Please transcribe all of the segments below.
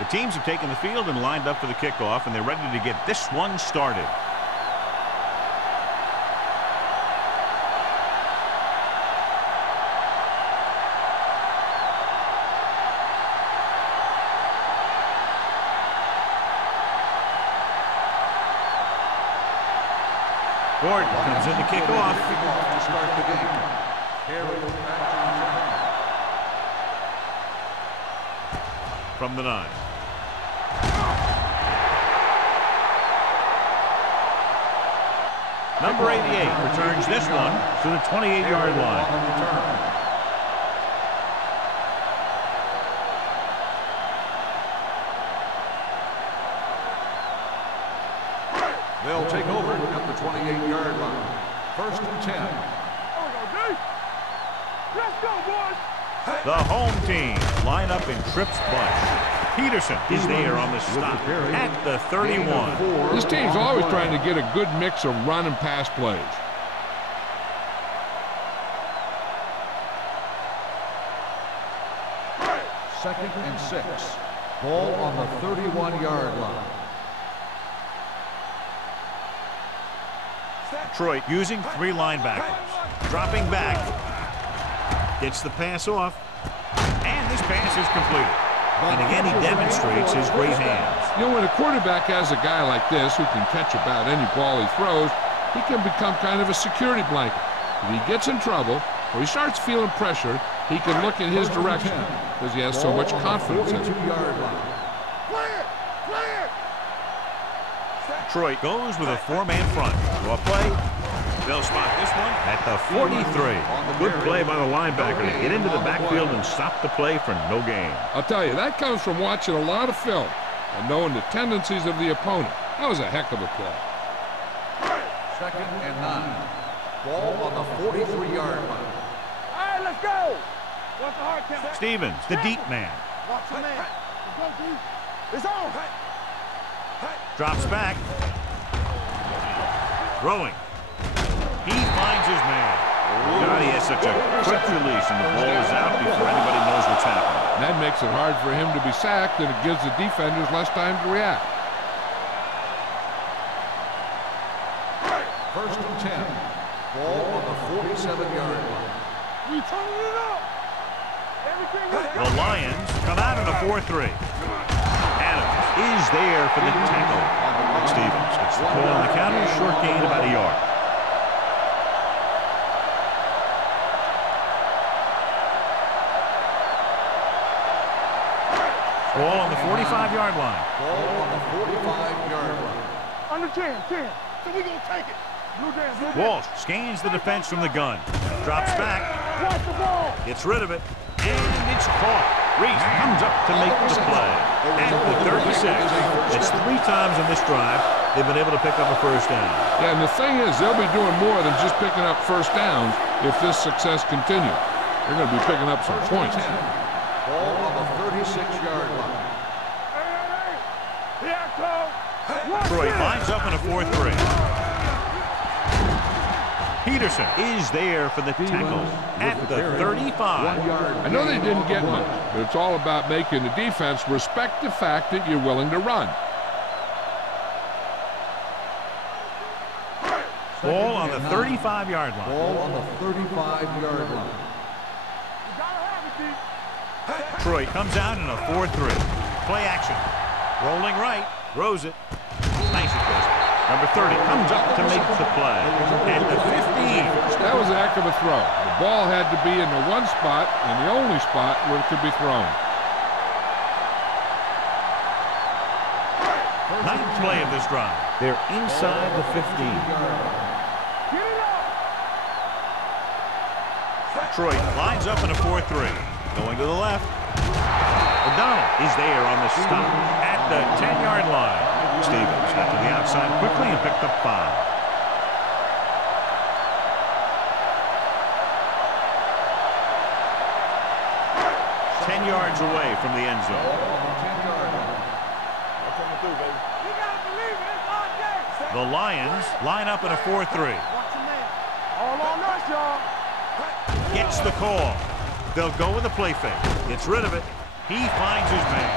The teams have taken the field and lined up for the kickoff, and they're ready to get this one started. Gordon comes in to kick off. To start the game. From the 9. Number 88 returns this one to the 28-yard line. They'll take over at the 28-yard line. 1st and 10. Let's go, boys. The home team line up in trips bunch. Peterson is there on the stop at the 31. This team's always trying to get a good mix of run and pass plays. Second and 6. Ball on the 31-yard line. Detroit using 3 linebackers. Dropping back. Gets the pass off. And this pass is completed. And again, he demonstrates his great hands. You know, when a quarterback has a guy like this who can catch about any ball he throws, he can become kind of a security blanket. If he gets in trouble or he starts feeling pressure, he can look in his direction because he has so much confidence in him. Detroit goes with a 4-man front. Draw play. They'll spot this one at the 43. Good play by the linebacker to get into the backfield and stop the play for no gain. I'll tell you, that comes from watching a lot of film and knowing the tendencies of the opponent. That was a heck of a play. Second and 9. Ball on the 43-yard line. All right, let's go. What's the hard count? Stevens, the deep man. Watch the man. It's on. Drops back. Throwing. He finds his man. God, he has such a quick release, and the ball is out before anybody knows what's happening. And that makes it hard for him to be sacked, and it gives the defenders less time to react. 1st and 10. Ball on the 47-yard line. We turning it up. Everything is The Lions come out in a 4-3. Adams is there for the tackle. Stevens gets the ball on the counter, short gain about a yard. Ball on the 45-yard line. Ball on the 45-yard line. under 10. So we gonna take it. Blue dance. Walsh scans the defense from the gun. Drops back. Watch the ball. Gets rid of it. And it's caught. Reese comes up to make the play. At the 36. It's 3 times in this drive they've been able to pick up a first down. Yeah, and the thing is, they'll be doing more than just picking up first downs if this success continues. They're going to be picking up some points. Ball on the 36-yard line. Detroit lines up in a 4-3. Peterson is there for the tackle at the 35. I know they didn't get much, but it's all about making the defense respect the fact that you're willing to run. Ball on the 35-yard line. Ball on the 35-yard line. Detroit comes out in a 4-3. Play action. Rolling right. Throws it. Nice adjustment. Number 30 comes up to make the play. At the 15. That was a heck of a throw. The ball had to be in the one spot and the only spot where it could be thrown. Ninth play of this drive. They're inside the 15. Detroit lines up in a 4-3. Going to the left. O'Donnell is there on the stop at the 10-yard line. Stevens got to the outside quickly and picked up 5. Ten yards away from the end zone. The Lions line up in a 4-3. All on us, y'all. Gets the call. They'll go with a play fake. Gets rid of it. He finds his man.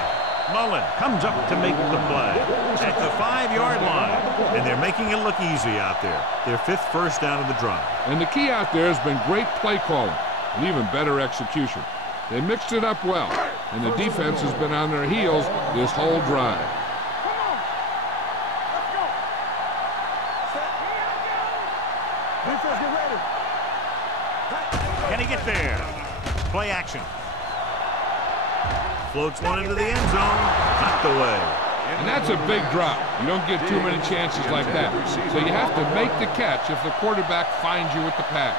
Mullen comes up to make the play at the 5-yard line, and they're making it look easy out there. Their 5th first down of the drive. And the key out there has been great play calling and even better execution. They mixed it up well, and the defense has been on their heels this whole drive. Come on. Let's go. Set. Defense, get ready. Can he get there? Play action. Floats one into the end zone. Knocked away. And that's a big drop. You don't get too many chances like that. So you have to make the catch if the quarterback finds you with the pass.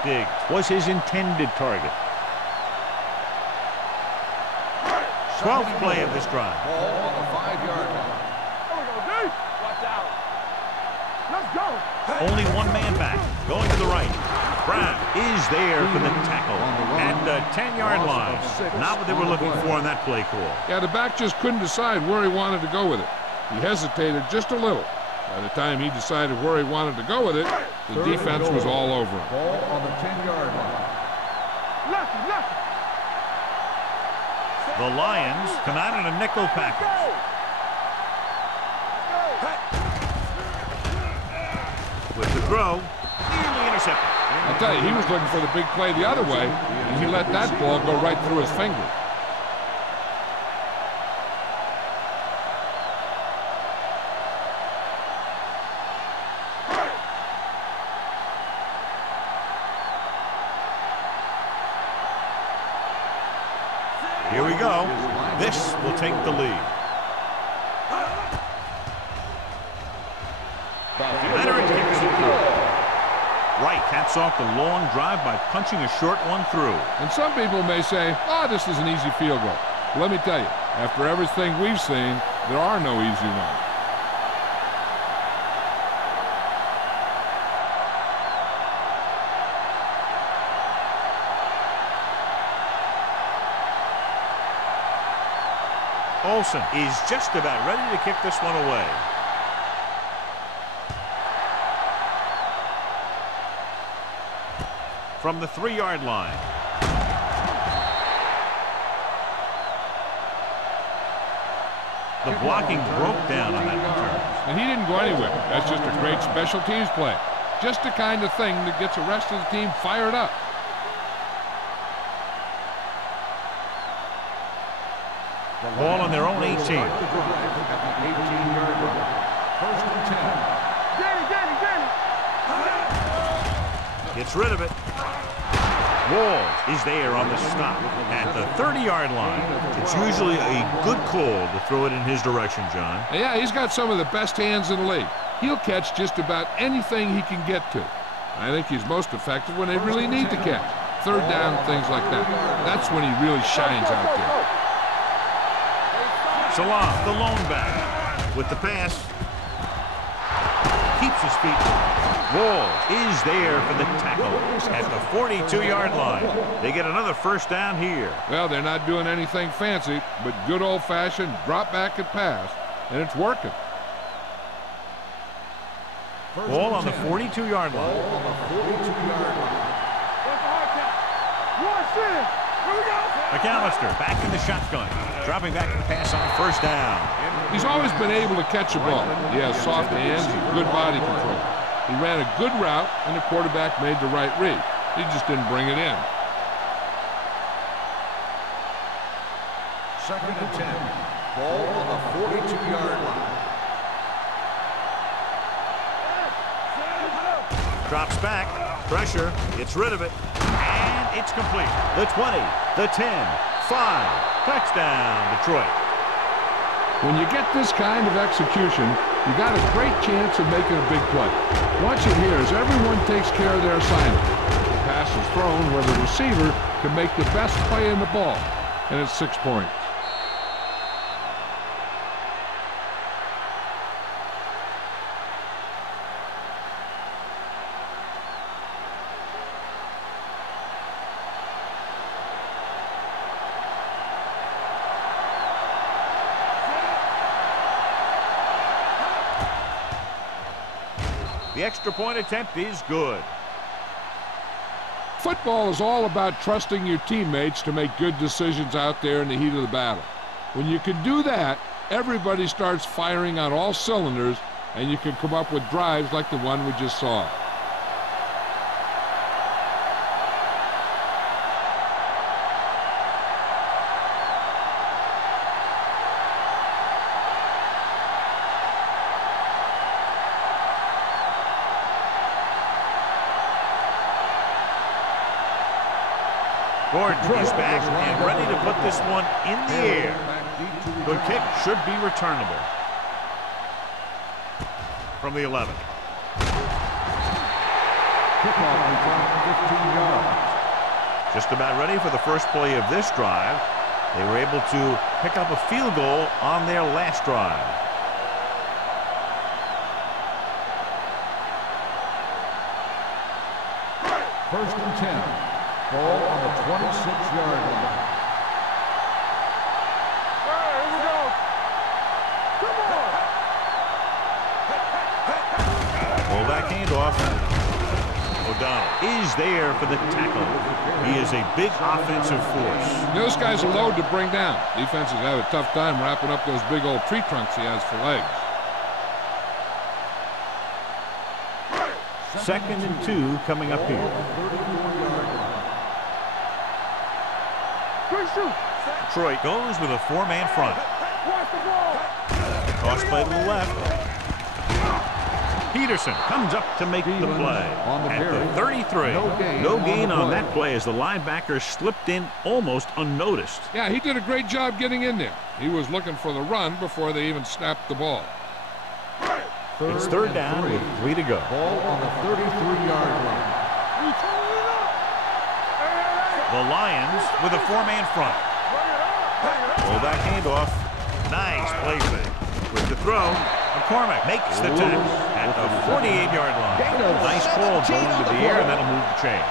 Diggs was his intended target. 12th play of this drive. Ball on the 5-yard line. There we go, D. Watch out. Let's go. Only one man back. Going to the right. Brown is there for the tackle at the 10-yard line. Not what they were looking for on that play call. Yeah, the back just couldn't decide where he wanted to go with it. He hesitated just a little. By the time he decided where he wanted to go with it, the defense was all over him. Ball on the 10-yard line. Lefty, lefty. The Lions come out in a nickel package. With the throw, nearly intercepted. I'll tell you, he was looking for the big play the other way, and he let that ball go right through his finger. Here we go. This will take the lead. Veteran kicks it through. Wright caps off the long drive by punching a short one through. And some people may say, oh, this is an easy field goal. Let me tell you, after everything we've seen, there are no easy ones. Olsen is just about ready to kick this one away. From the 3-yard line. The blocking broke down on that return. And he didn't go anywhere. That's just a great special teams play. Just the kind of thing that gets the rest of the team fired up. Ball on their own 18. At the 18-yard line. First and 10. Danny, Danny, Danny. Gets rid of it. Walls is there on the stop at the 30-yard line. It's usually a good call to throw it in his direction, John. Yeah, he's got some of the best hands in the league. He'll catch just about anything he can get to. I think he's most effective when they really need to catch. Third down, things like that. That's when he really shines out there. Salah, the lone back, with the pass. Keeps his feet. Wall is there for the tackle at the 42-yard line. They get another first down here. Well, they're not doing anything fancy, but good old-fashioned drop back and pass, and it's working. Ball on the 42-yard line. Ball on the 42-yard line. Here we go. McAllister back in the shotgun, dropping back to pass on first down. He's always been able to catch a ball. He has soft hands and good body control. He ran a good route, and the quarterback made the right read. He just didn't bring it in. Second and 10. Ball on the 42-yard line. Drops back, pressure, gets rid of it, and it's complete. The 20, the 10, 5, touchdown, Detroit. When you get this kind of execution, you got a great chance of making a big play. Watch it here as everyone takes care of their assignment. The pass is thrown where the receiver can make the best play in the ball, and it's 6 points. The extra point attempt is good. Football is all about trusting your teammates to make good decisions out there in the heat of the battle. When you can do that, everybody starts firing on all cylinders, and you can come up with drives like the one we just saw. Gordon is back and ready to put this one in the air. The kick should be returnable. From the 11. Kickoff return 15 yards. Just about ready for the first play of this drive. They were able to pick up a field goal on their last drive. First and 10. Ball on the 26-yard line. Hey, here we go. Come on. Fullback handoff. O'Donnell is there for the tackle. He is a big offensive force. Those guys are a load to bring down. Defenses have a tough time wrapping up those big old tree trunks he has for legs. Second and 2 coming up here. Detroit goes with a four-man front. Toss play to the left. Peterson comes up to make the play. At the 33. No gain on that play as the linebacker slipped in almost unnoticed. Yeah, he did a great job getting in there. He was looking for the run before they even snapped the ball. It's third down with 3 to go. Ball on the 33-yard line. The Lions with a four-man front. Fullback handoff. Nice play fake. With the throw, McCormick makes the tackle at the 48-yard line. Nice ball going to the air, and that'll move the chain.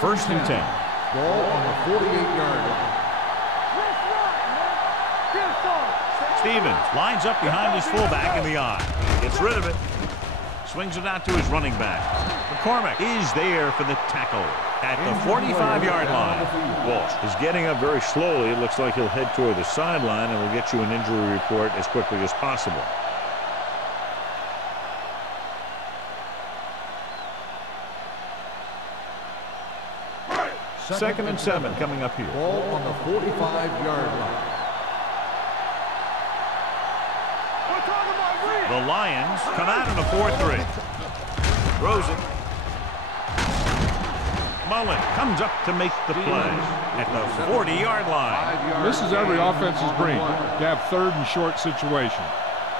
First and 10. Ball on the 48-yard line. Stevens lines up behind his fullback in the eye. Gets rid of it. Swings it out to his running back. McCormick is there for the tackle at the 45-yard line. Walsh is getting up very slowly. It looks like he'll head toward the sideline, and we'll get you an injury report as quickly as possible. Second and 7 coming up here. Ball on the 45-yard line. The Lions come out in a 4-3. Throws it. Mullen comes up to make the play at the 40-yard line. This is every offense's dream, to have third and short situation.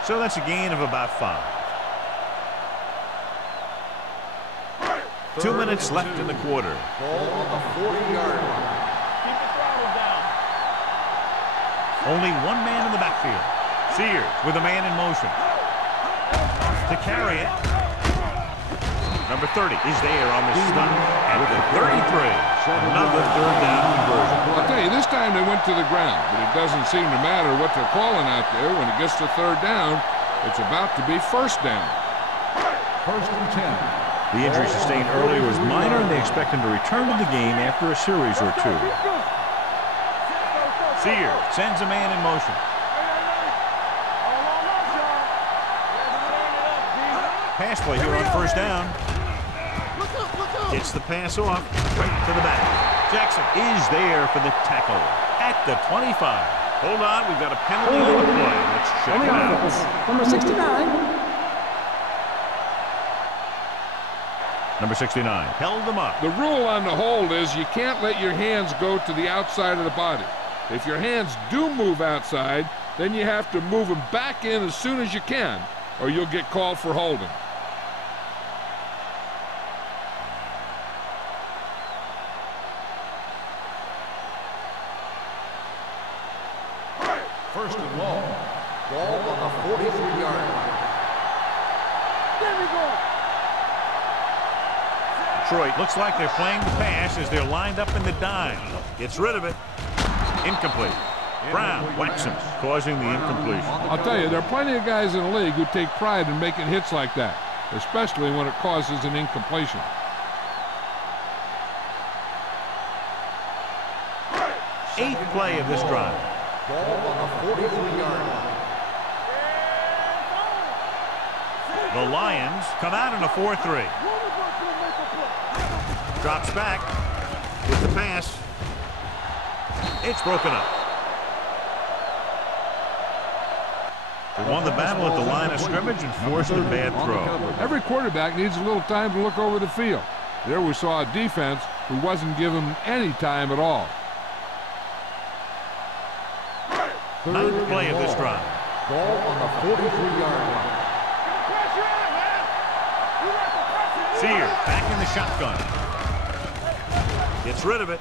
So that's a gain of about 5. 2 minutes left in the quarter. Ball on the 40-yard line. Keep the throttle down. Only one man in the backfield. Sears with a man in motion. To carry it. Number 30 is there on the stop at the 33. Another third down conversion. I'll tell you, this time they went to the ground, but it doesn't seem to matter what they're calling out there. When it gets to third down, it's about to be first down. First and 10. The injury sustained earlier was minor, and they expect him to return to the game after a series or 2. Sears sends a man in motion. Pass play here on first down. Gets the pass off right to the back. Jackson is there for the tackle at the 25. Hold on, we've got a penalty on the play. Let's check it out. Number 69. Number 69 held them up. The rule on the hold is you can't let your hands go to the outside of the body. If your hands do move outside, then you have to move them back in as soon as you can, or you'll get called for holding. First and long. Ball on the 43-yard line. There we go. Detroit looks like they're playing the pass as they're lined up in the dime. Gets rid of it. Incomplete. Brown whacks him, causing the incompletion. I'll tell you, there are plenty of guys in the league who take pride in making hits like that, especially when it causes an incompletion. play of this drive. Ball on the 43-yard line. The Lions come out in a 4-3. Drops back with the pass. It's broken up. They won the battle at the line of scrimmage and forced a bad throw. Every quarterback needs a little time to look over the field. There we saw a defense who wasn't given any time at all. Ninth play of this drive. Ball on the 43-yard line. Sear back in the shotgun. Gets rid of it.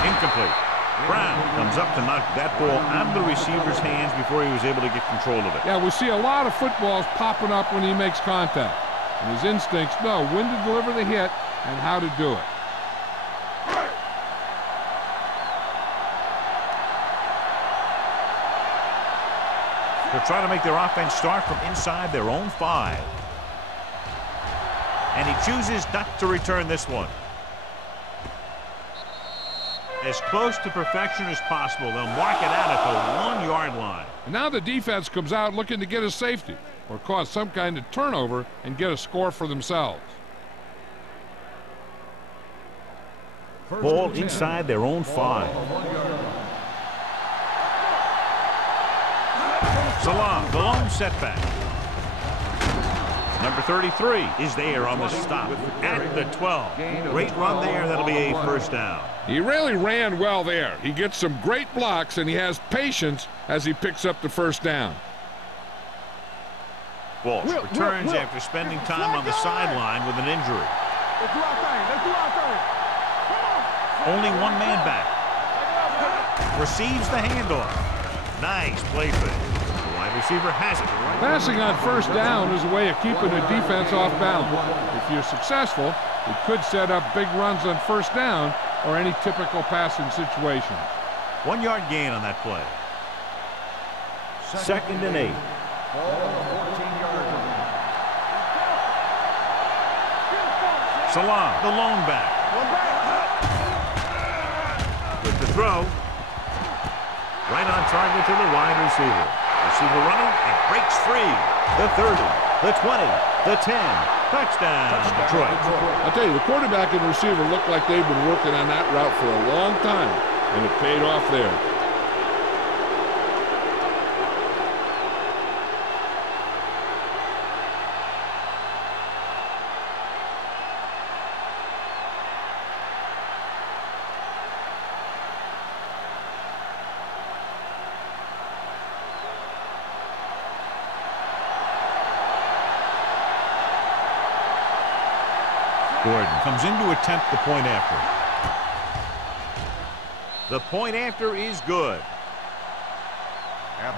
Incomplete. Brown comes up to knock that ball out of the receiver's hands before he was able to get control of it. Yeah, we see a lot of footballs popping up when he makes contact. And his instincts know when to deliver the hit and how to do it. They're trying to make their offense start from inside their own 5. And he chooses not to return this one. As close to perfection as possible. They'll mark it out at the 1-yard line. And now the defense comes out looking to get a safety or cause some kind of turnover and get a score for themselves. Ball inside their own 5. Salam, the lone setback. Number 33 is there on the stop at the 12. Great run there. That'll be a first down. He really ran well there. He gets some great blocks, and he has patience as he picks up the first down. Walsh returns after spending time on the sideline with an injury. Let's do our thing. Let's do our thing. Only one man back. Receives the handoff. Nice play fake. The wide receiver has it. Passing on first down is a way of keeping the defense off balance. If you're successful, it could set up big runs on first down or any typical passing situations. 1-yard gain on that play. Second and 8. Ball on the 14-yard line. Salam, the lone back. With the throw. Right on target to the wide receiver. Receiver running and breaks free. The 30, the 20, the 10. Touchdown, Detroit. I'll tell you, the quarterback and receiver look like they've been working on that route for a long time, and it paid off there. Gordon comes in to attempt the point after. The point after is good.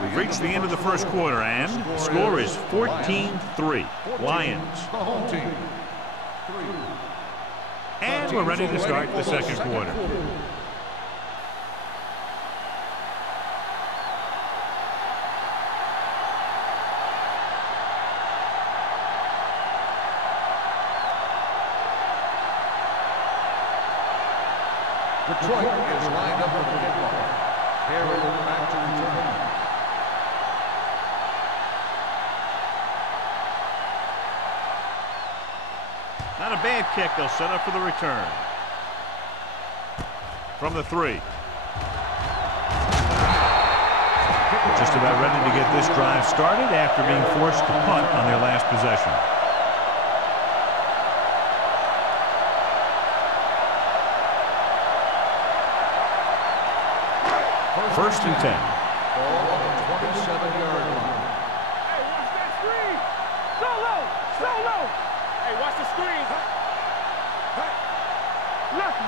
We've reached the end of the first quarter, and the score is 14-3. Lions. The home team. And we're ready to start the second quarter. Detroit is lined up for the kickoff. Harry back to return. Not a bad kick. They'll set up for the return. From the 3. Just about ready to get this drive started after being forced to punt on their last possession. First and 10. Ball on the 27-yard line. Hey, watch that screen. Solo. Solo. Hey, watch the screen. Lucky.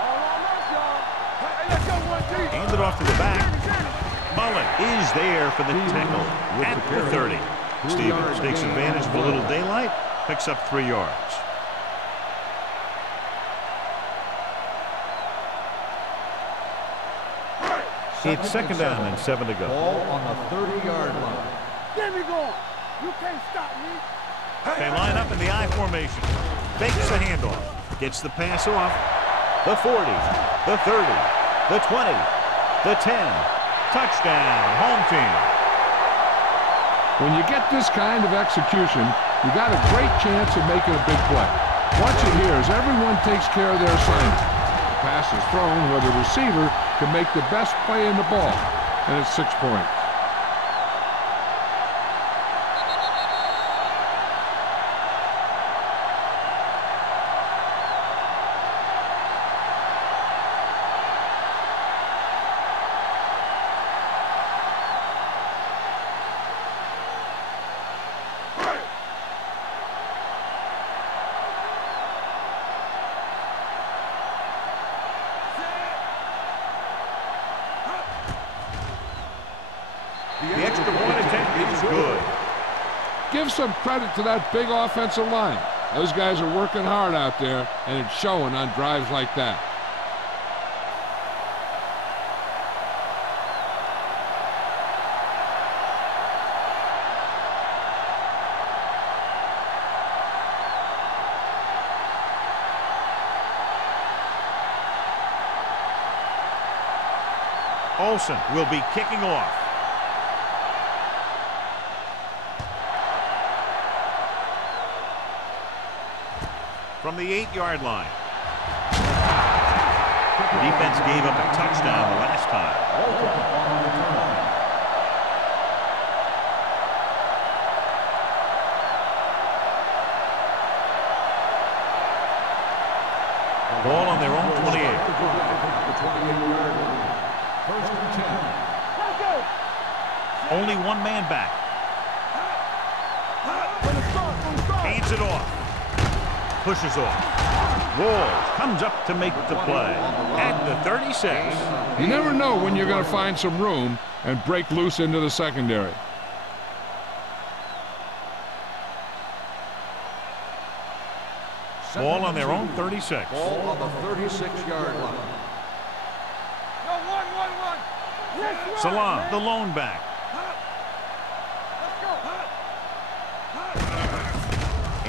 All on us, y'all. Hey, let's go, 1-2. Hand it off to the back. Mullen is there for the tackle at the 30. Stevens takes advantage of a little daylight, picks up 3 yards. It's second down and 7 to go. Ball on the 30-yard line. Get me going. You can't stop me. They line up in the I formation. Fakes the handoff. Gets the pass off. The 40, the 30, the 20, the 10. Touchdown, home team. When you get this kind of execution, you got a great chance of making a big play. Watch it here as everyone takes care of their assignment. The pass is thrown where the receiver can make the best play in the ball, and it's 6 points. The extra point attempt is good. Give some credit to that big offensive line. Those guys are working hard out there, and it's showing on drives like that. Olsen will be kicking off. From the 8-yard line. The defense gave up a touchdown the last time. Ball on their own 28. First and 10. Let's go. Only one man back. Hands it off. Pushes off. Walls comes up to make the play at the 36. You never know when you're going to find some room and break loose into the secondary. Ball on their own 36. Ball on the 36-yard line. No, one. Let's run. Salam, the lone back. Let's go.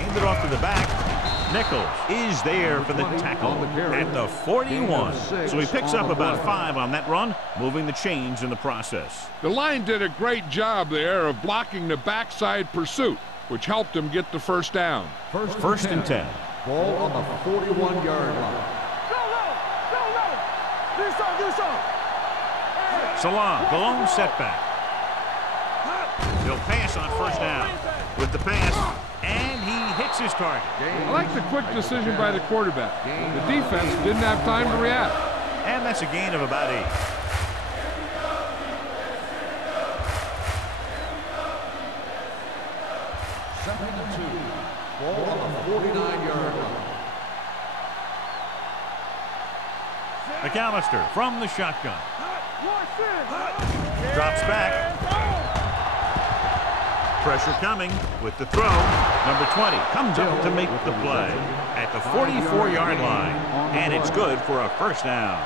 Hand it off to the back. Nichols is there for the tackle at the 41. So he picks up about 5 on that run, moving the chains in the process. The line did a great job there of blocking the backside pursuit, which helped him get the first down. First and 10. Ball on the 41-yard line. Go low. Do some. Salam, the lone setback. He'll pass on first down. With the pass, and he hits his target. I like the quick decision by the quarterback. The defense didn't have time to react. And that's a gain of about 8. Second and 2. Ball on the 49-yard line. McAllister from the shotgun. Drops back. Pressure coming with the throw. Number 20 comes up to make the play at the 44-yard line. And it's good for a first down.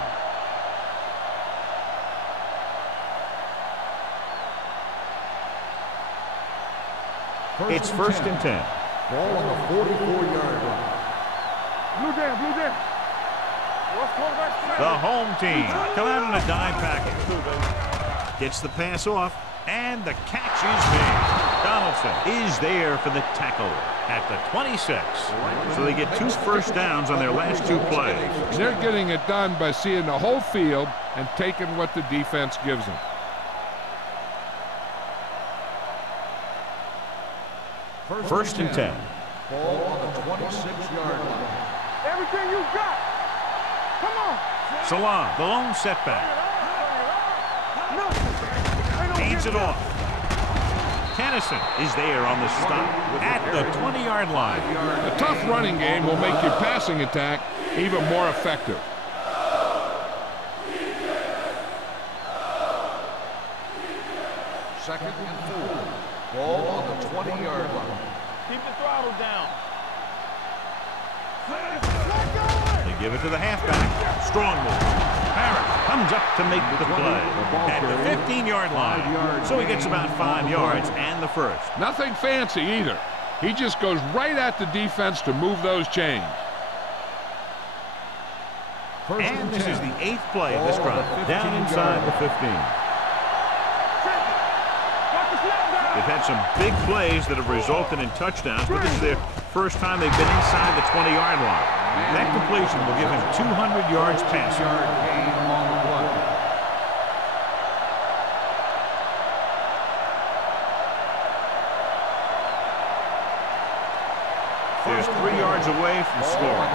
It's first and 10. Ball on the 44-yard line. Blue jam. What's quarterback? The home team come out in a dime package. Gets the pass off, and the catch is made. Donaldson is there for the tackle at the 26. So they get 2 first downs on their last 2 plays. They're getting it done by seeing the whole field and taking what the defense gives them. First and 10. Ball on the 26-yard line. Everything you got. Come on. Salam, the lone setback. Hands it off. Tennyson is there on the stop at the 20-yard line. A tough running game will make your passing attack even more effective. Second and 4. Ball on the 20-yard line. Keep the throttle down. They give it to the halfback. Strong move. Harris comes up to make the play at the 15-yard line. So he gets about 5 yards and the first. Nothing fancy either. He just goes right at the defense to move those chains. And this is the 8th play of this drive. Down inside the 15. They've had some big plays that have resulted in touchdowns, but this is their first time they've been inside the 20-yard line. That completion will give him 200 yards passing. There's 3 yards away from scoring.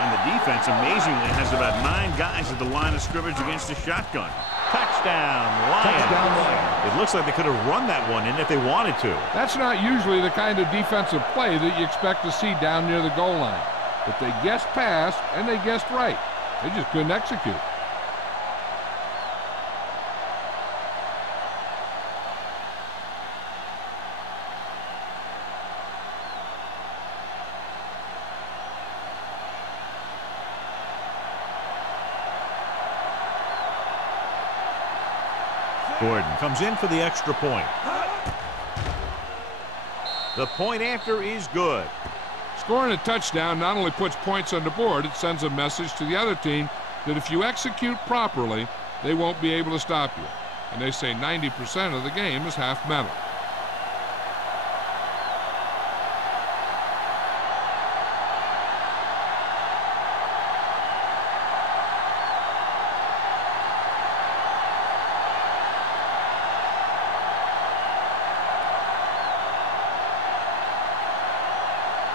And the defense, amazingly, has about 9 guys at the line of scrimmage against a shotgun. Touchdown, Lions. It looks like they could have run that one in if they wanted to. That's not usually the kind of defensive play that you expect to see down near the goal line. But they guessed pass, and they guessed right. They just couldn't execute. Gordon comes in for the extra point. The point after is good. Scoring a touchdown not only puts points on the board, it sends a message to the other team that if you execute properly, they won't be able to stop you. And they say 90% of the game is half mental.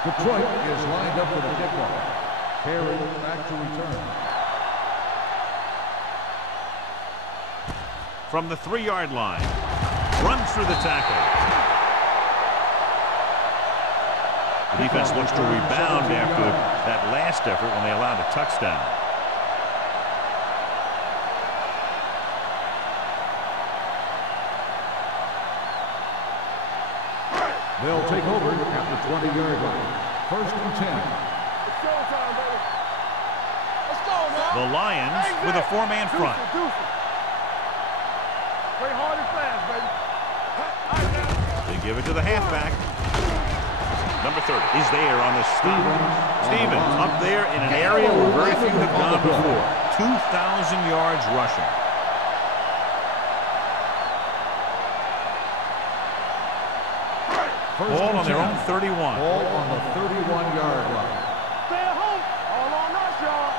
Detroit is lined up for the kickoff. Perry back to return. From the 3-yard line. Runs through the tackle. The defense looks to rebound after that last effort when they allowed a touchdown. They'll take over at the 20-yard line. 1st and 10. It's showtime, baby. Let's go, man. The Lions with a 4-man front. Play hard and fast, baby. They give it to the halfback. Number 30 is there on the stop. Stevens up there in an area where very few have gone before. 2,000 yards rushing. Ball on their own 31. Ball on the 31-yard line. Stay at home. All on us, y'all.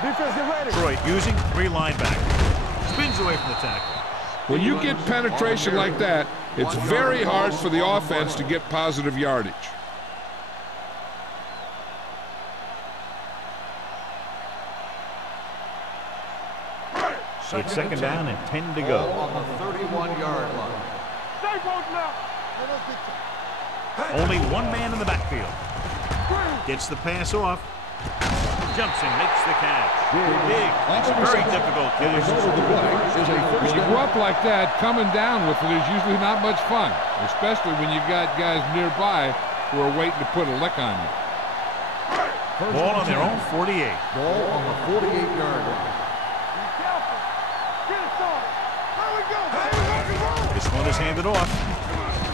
Defense get ready. Detroit using 3 linebackers. Spins away from the tackle. When you get penetration like that, it's very hard for the offense to get positive yardage. It's 2nd down and 10 to go. Ball on the 31-yard line. Stay posted now. Only 1 man in the backfield. Gets the pass off. Jumps and makes the catch. Big. It's very difficult. When you go up like that, coming down with it is usually not much fun, especially when you've got guys nearby who are waiting to put a lick on you. Ball on their own 48. Ball on the 48-yard line. This one is handed off.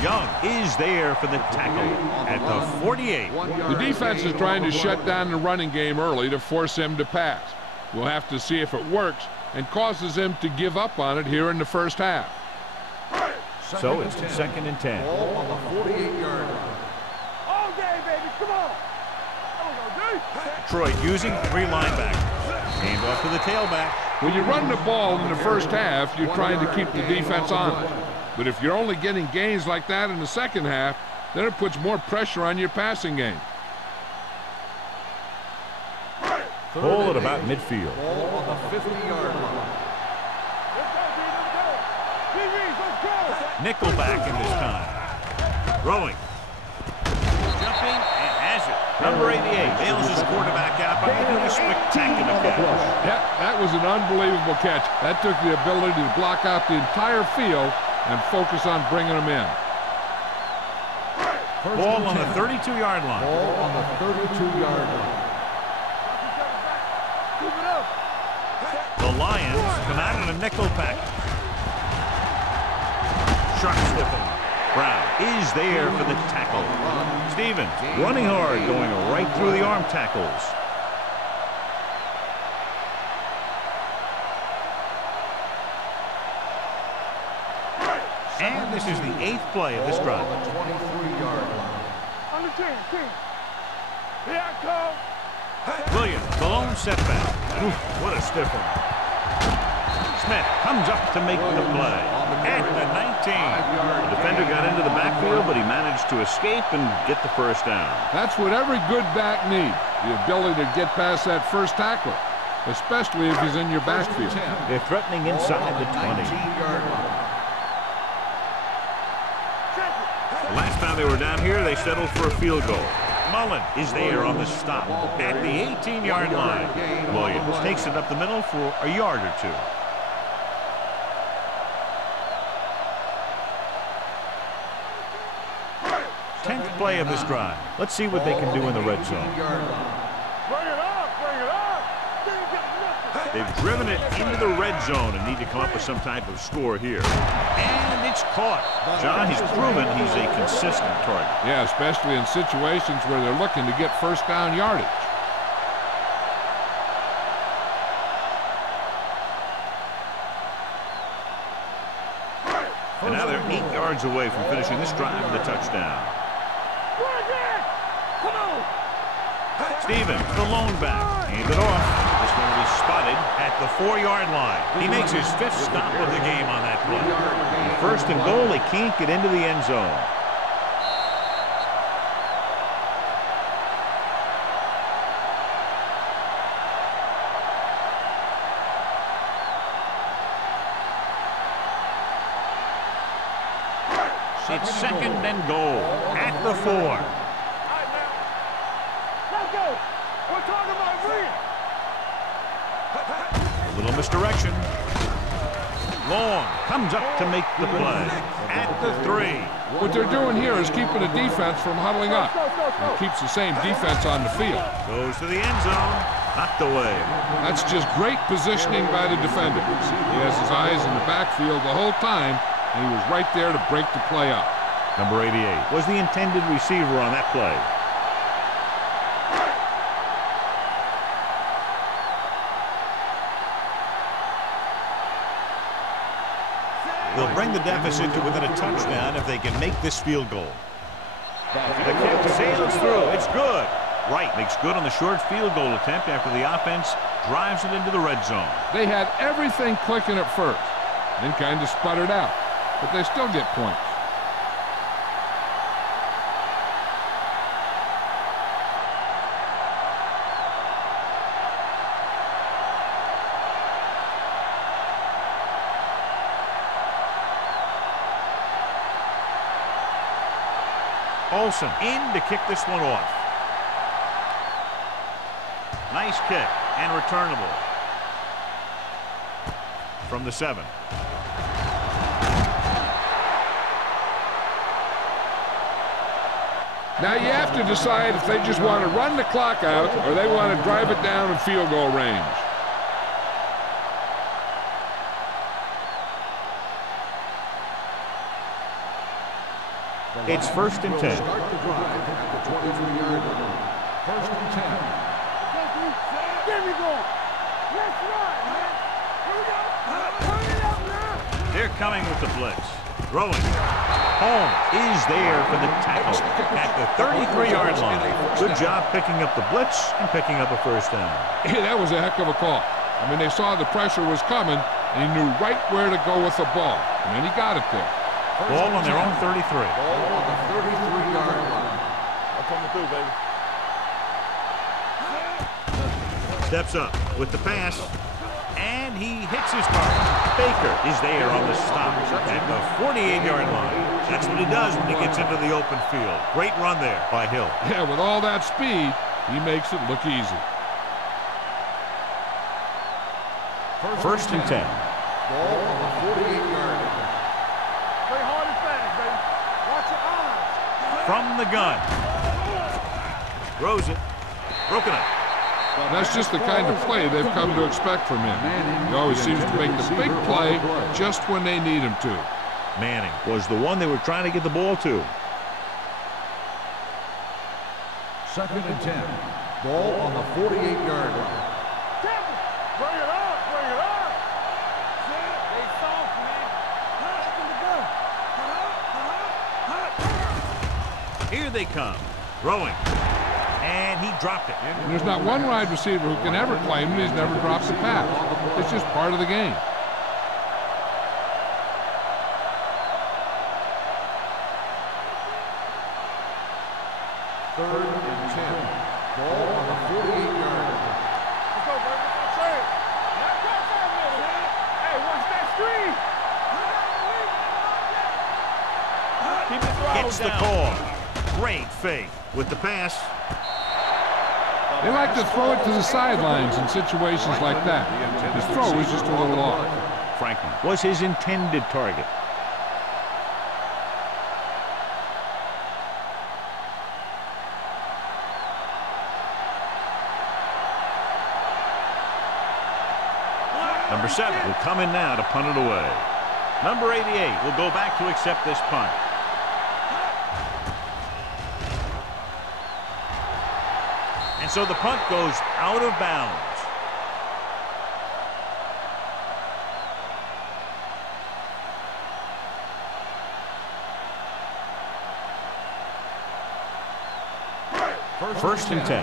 Young is there for the tackle at the 48. The defense is trying to shut down the running game early to force him to pass. We'll have to see if it works and causes him to give up on it here in the first half. So it's 2nd and 10. Ball on the 48-yard line. All day, baby. Come on. There we go, D. Detroit using 3 linebackers. Hand off to the tailback. When you run the ball in the first half, you're trying to keep the defense honest. But if you're only getting gains like that in the second half, then it puts more pressure on your passing game. Ball at about midfield. Ball on the 50-yard line. Let's go, D. Let's go. Nickelback in this time. Throwing. Jumping and has it. Number 88 bails his quarterback out by making a spectacular catch. Yep, that was an unbelievable catch. That took the ability to block out the entire field and focus on bringing them in. Ball on the 32-yard line. Ball on the 32-yard line. The Lions come out in a nickel package. Sharp sniffing. Brown is there for the tackle. Stevens running hard, going right through the arm tackles. And this is the 8th play of this drive. 23-yard line. Under 10. Here I come. Williams, the lone setback. Oof, what a stiff one. Smith comes up to make the play. At the 19. The defender got into the backfield, but he managed to escape and get the first down. That's what every good back needs, the ability to get past that first tackler, especially if he's in your backfield. They're threatening inside the 20. 19-yard line. The last time they were down here, they settled for a field goal. Mullen is there on the stop at the 18-yard line. Williams takes it up the middle for a yard or two. Tenth play of this drive. Let's see what they can do in the red zone. Bring it up. They've driven it into the red zone and need to come up with some type of score here. And it's caught. John, he's proven he's a consistent target. Yeah, especially in situations where they're looking to get first down yardage. And now they're 8 yards away from finishing this drive with a touchdown. Come on. Stevens, the lone back. Hand it off. This one will be spotted at the 4-yard line. He makes his 5th stop of the game on that play. And first and goal, they can't get into the end zone. It's second and goal at the 4. All right, now. Let's go. We're talking about real. A little misdirection. Long comes up to make the play at the 3. What they're doing here is keeping the defense from huddling up. It keeps the same defense on the field. Goes to the end zone. Knocked away. That's just great positioning by the defender. He has his eyes in the backfield the whole time, and he was right there to break the play up. Number 88 was the intended receiver on that play. They'll bring the deficit to within a touchdown if they can make this field goal. The kick sails through. It's good. Wright makes good on the short field goal attempt after the offense drives it into the red zone. They had everything clicking at first, then kind of sputtered out, but they still get points. Olsen in to kick this one off. Nice kick and returnable from the 7. Now you have to decide if they just want to run the clock out or they want to drive it down in field goal range. It's first and 10. Start the drive at the 23-yard line. First and 10. There we go. Let's run, man. Here we go. Turn it up now. They're coming with the blitz. Throwing. Holmes is there for the tackle at the 33-yard line. Good job picking up the blitz and picking up a first down. Yeah, that was a heck of a call. I mean, they saw the pressure was coming, and he knew right where to go with the ball. And then he got it there. Ball on their own 33. Ball on the 33-yard line. I'm coming through, baby. Steps up with the pass, and he hits his target. Baker is there on the stop at the 48-yard line. That's what he does when he gets into the open field. Great run there by Hill. Yeah, with all that speed, he makes it look easy. First and 10. Ball on the 48-yard line. Play hard and fast, baby. Watch your eyes. From the gun. Throws it. Broken up. That's just the kind of play they've come to expect from him. He always seems to make the big play just when they need him to. Manning was the one they were trying to get the ball to. 2nd and 10. Ball on the 48-yard line. Bring it up, bring it up. They soft, man. Here they come. Throwing. And he dropped it. There's not one wide receiver who can ever claim that he's never dropped a pass. It's just part of the game. Third and 10. Ball on the 48-yard line. Let's go, baby. Let's go. Let's go, baby. Hey, watch that screen. Keep it throttled Gets the down. call. Great fake with the pass. They like to throw it to the sidelines in situations like that. His throw was just a little off. Franklin was his intended target. Number 7 will come in now to punt it away. Number 88 will go back to accept this punt. And so the punt goes out of bounds. First and 10.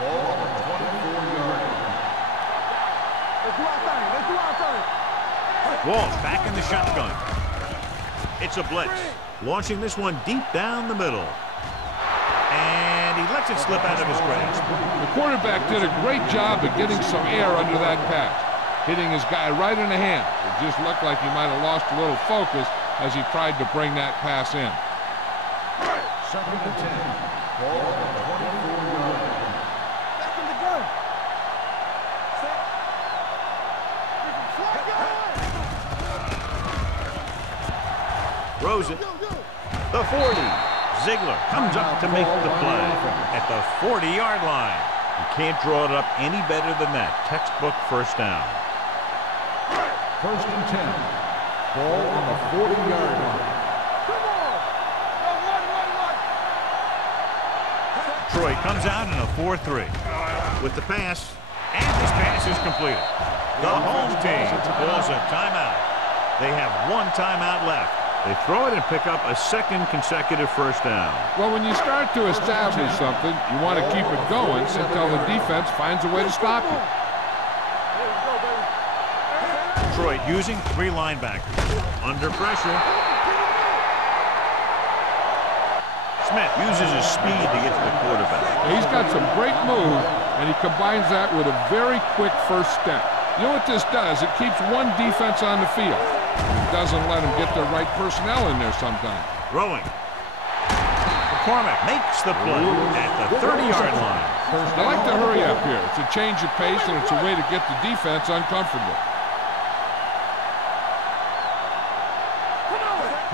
Ball on the 24-yard line. Let's do our thing. Let's do our thing. Ball back in the shotgun. It's a blitz. Launching this one deep down the middle. And he lets it slip out of his grasp. The quarterback did a great job of getting some air under that pass, hitting his guy right in the hand. It just looked like he might have lost a little focus as he tried to bring that pass in. 2nd and 10. Ball on the 24-yard line. Back in the gun. Set. Throws it. The 40. Ziegler comes up to make the play at the 40-yard line. You can't draw it up any better than that. Textbook first down. 1st and 10. Ball on the 40-yard line. Come on. Go, run. Troy comes out in a 4-3 with the pass, and this pass is completed. The home team calls a timeout. They have one timeout left. They throw it and pick up a second consecutive first down. Well, when you start to establish something, you want to keep it going until the defense finds a way to stop you. Detroit using 3 linebackers. Under pressure. Smith uses his speed to get to the quarterback. He's got some great move, and he combines that with a very quick first step. You know what this does? It keeps one defense on the field. It doesn't let them get the right personnel in there sometimes. Throwing. McCormick makes the play at the 30-yard line. I like to hurry up here. It's a change of pace, and it's a way to get the defense uncomfortable.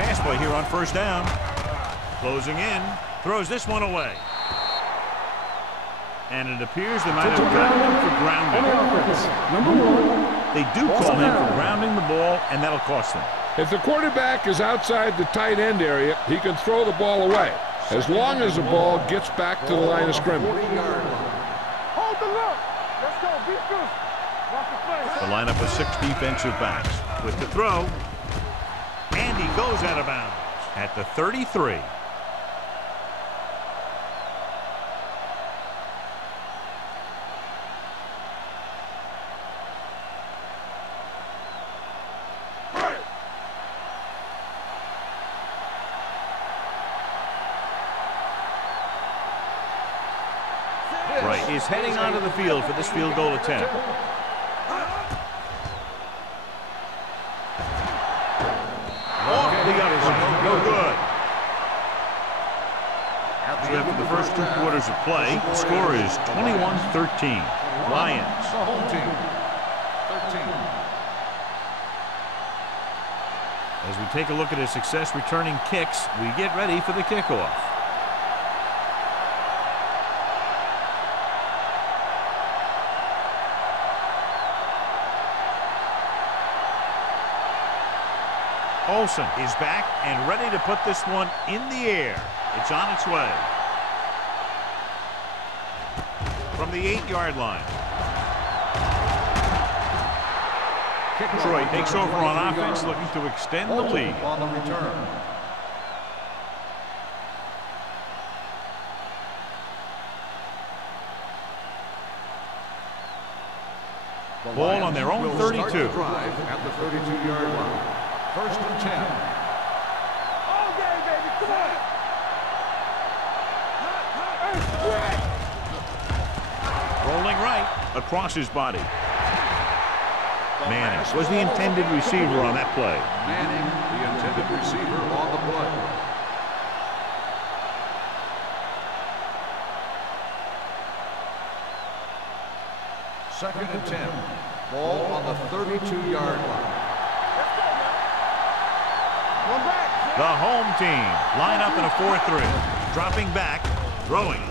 Pass play here on first down. Closing in. Throws this one away. And it appears they might have gotten him for grounding. They do call him for grounding the ball, and that'll cost them. If the quarterback is outside the tight end area, he can throw the ball away, as long as the ball gets back to the line of scrimmage. Hold the look. Let's go. Be good. Watch the play. The lineup of 6 defensive backs with the throw. And he goes out of bounds at the 33. Wright is heading onto the field for this field goal attempt. Off the upright, no good. After the first 2 quarters of play, the score is 21-13. Lions. The home team. 13. As we take a look at his success returning kicks, we get ready for the kickoff. Olsen is back and ready to put this one in the air. It's on its way. From the 8-yard line. Detroit takes over on offense, looking to extend the lead. On the return. Ball on their own 32. Drive at the 32-yard line. 1st and 10. All day, baby. Come on. Rolling right across his body. Manning was the intended receiver on that play. Manning, the intended receiver on the play. Second and 10. Ball on the 32-yard line. The home team line up in a 4-3. Dropping back, throwing.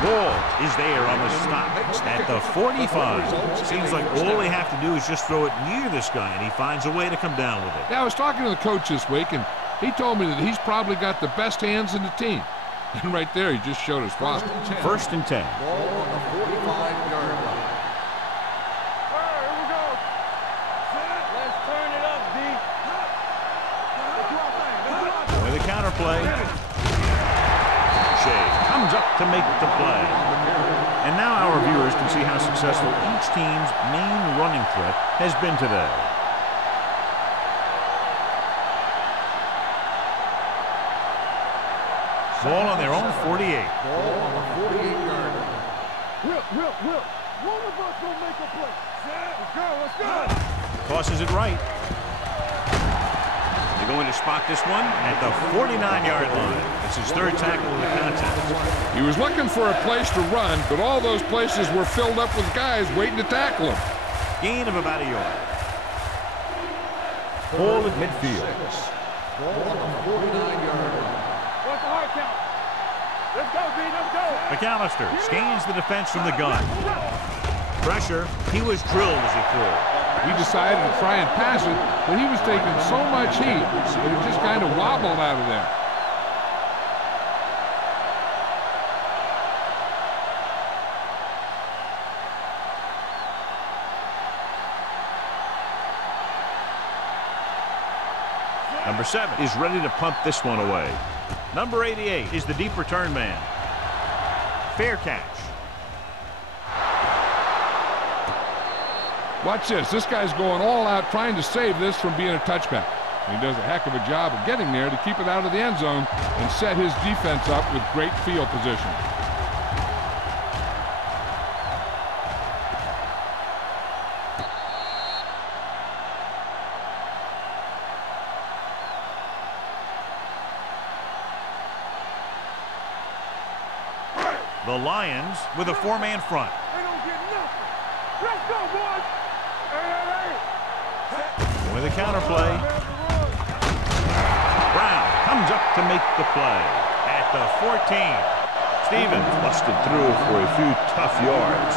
Wall is there on the stop at the 45. Seems like all they have to do is just throw it near this guy, and he finds a way to come down with it. Yeah, I was talking to the coach this week, and he told me that he's probably got the best hands in the team. And right there, he just showed us why. 1st and 10. Ball on the 45-yard line. All right, here we go. Let's turn it up, D. With a counter play. Shea comes up to make the play. And now our viewers can see how successful each team's main running threat has been today. Ball on their own 48. Ball on the 48-yard line. Will. One of us will make a play. Let's go. Tosses it right. They're going to spot this one at the 49-yard line. It's his 3rd tackle of the contest. He was looking for a place to run, but all those places were filled up with guys waiting to tackle him. Gain of about a yard. Ball at midfield. Ball on the 49-yard line. What's the hard count? Let's go, B. Let's go. McAllister scans the defense from the gun. Pressure. He was drilled as he threw. He decided to try and pass it, but he was taking so much heat that it just kind of wobbled out of there. Number 7 is ready to pump this one away. Number 88 is the deep return man. Fair catch. Watch this. This guy's going all out trying to save this from being a touchback. And he does a heck of a job of getting there to keep it out of the end zone and set his defense up with great field position. The Lions with a 4-man front. They don't get nothing. Let's go, boys. Hey. With a counter play. Brown comes up to make the play at the 14. Stevens busted through for a few tough yards.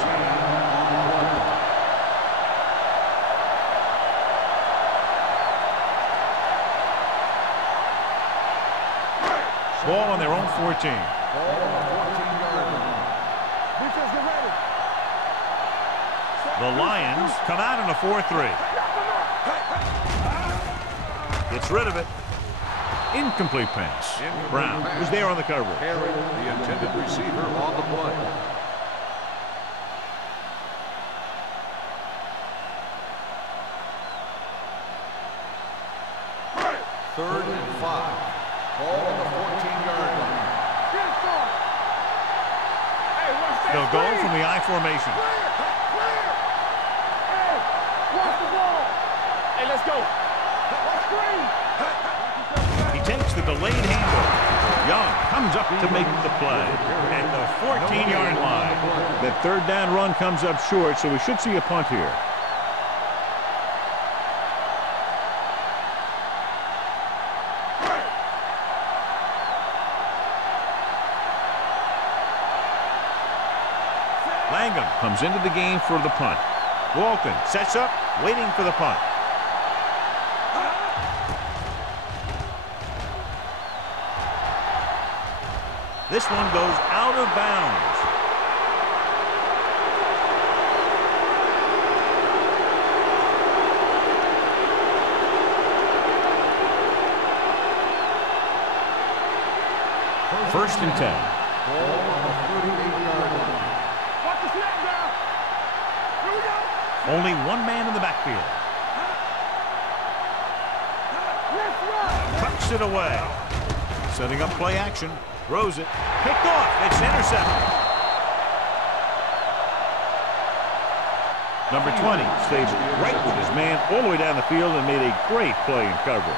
Ball on their own 14. Ball on the 14-yard line. Defense, get ready. The Lions come out in a 4-3. Gets rid of it. Incomplete pass. Brown was there on the coverage. Harry, the intended receiver, on the play. Third and 5. Ball on the 14-yard line. They'll go from the I formation. Hey, watch the ball. Hey, let's go. He takes the delayed handoff. Young comes up to make the play at the 14-yard line. That 3rd down run comes up short, so we should see a punt here. Langham comes into the game for the punt. Walton sets up, waiting for the punt. This one goes out of bounds. First and 10. Ball on the 38-yard line. Watch the snap now. Here we go. Only one man in the backfield. Let's run. Tucks it away. Setting up play action. Throws it. Picked off. It's intercepted. Number 20 stayed right with his man all the way down the field and made a great play in coverage.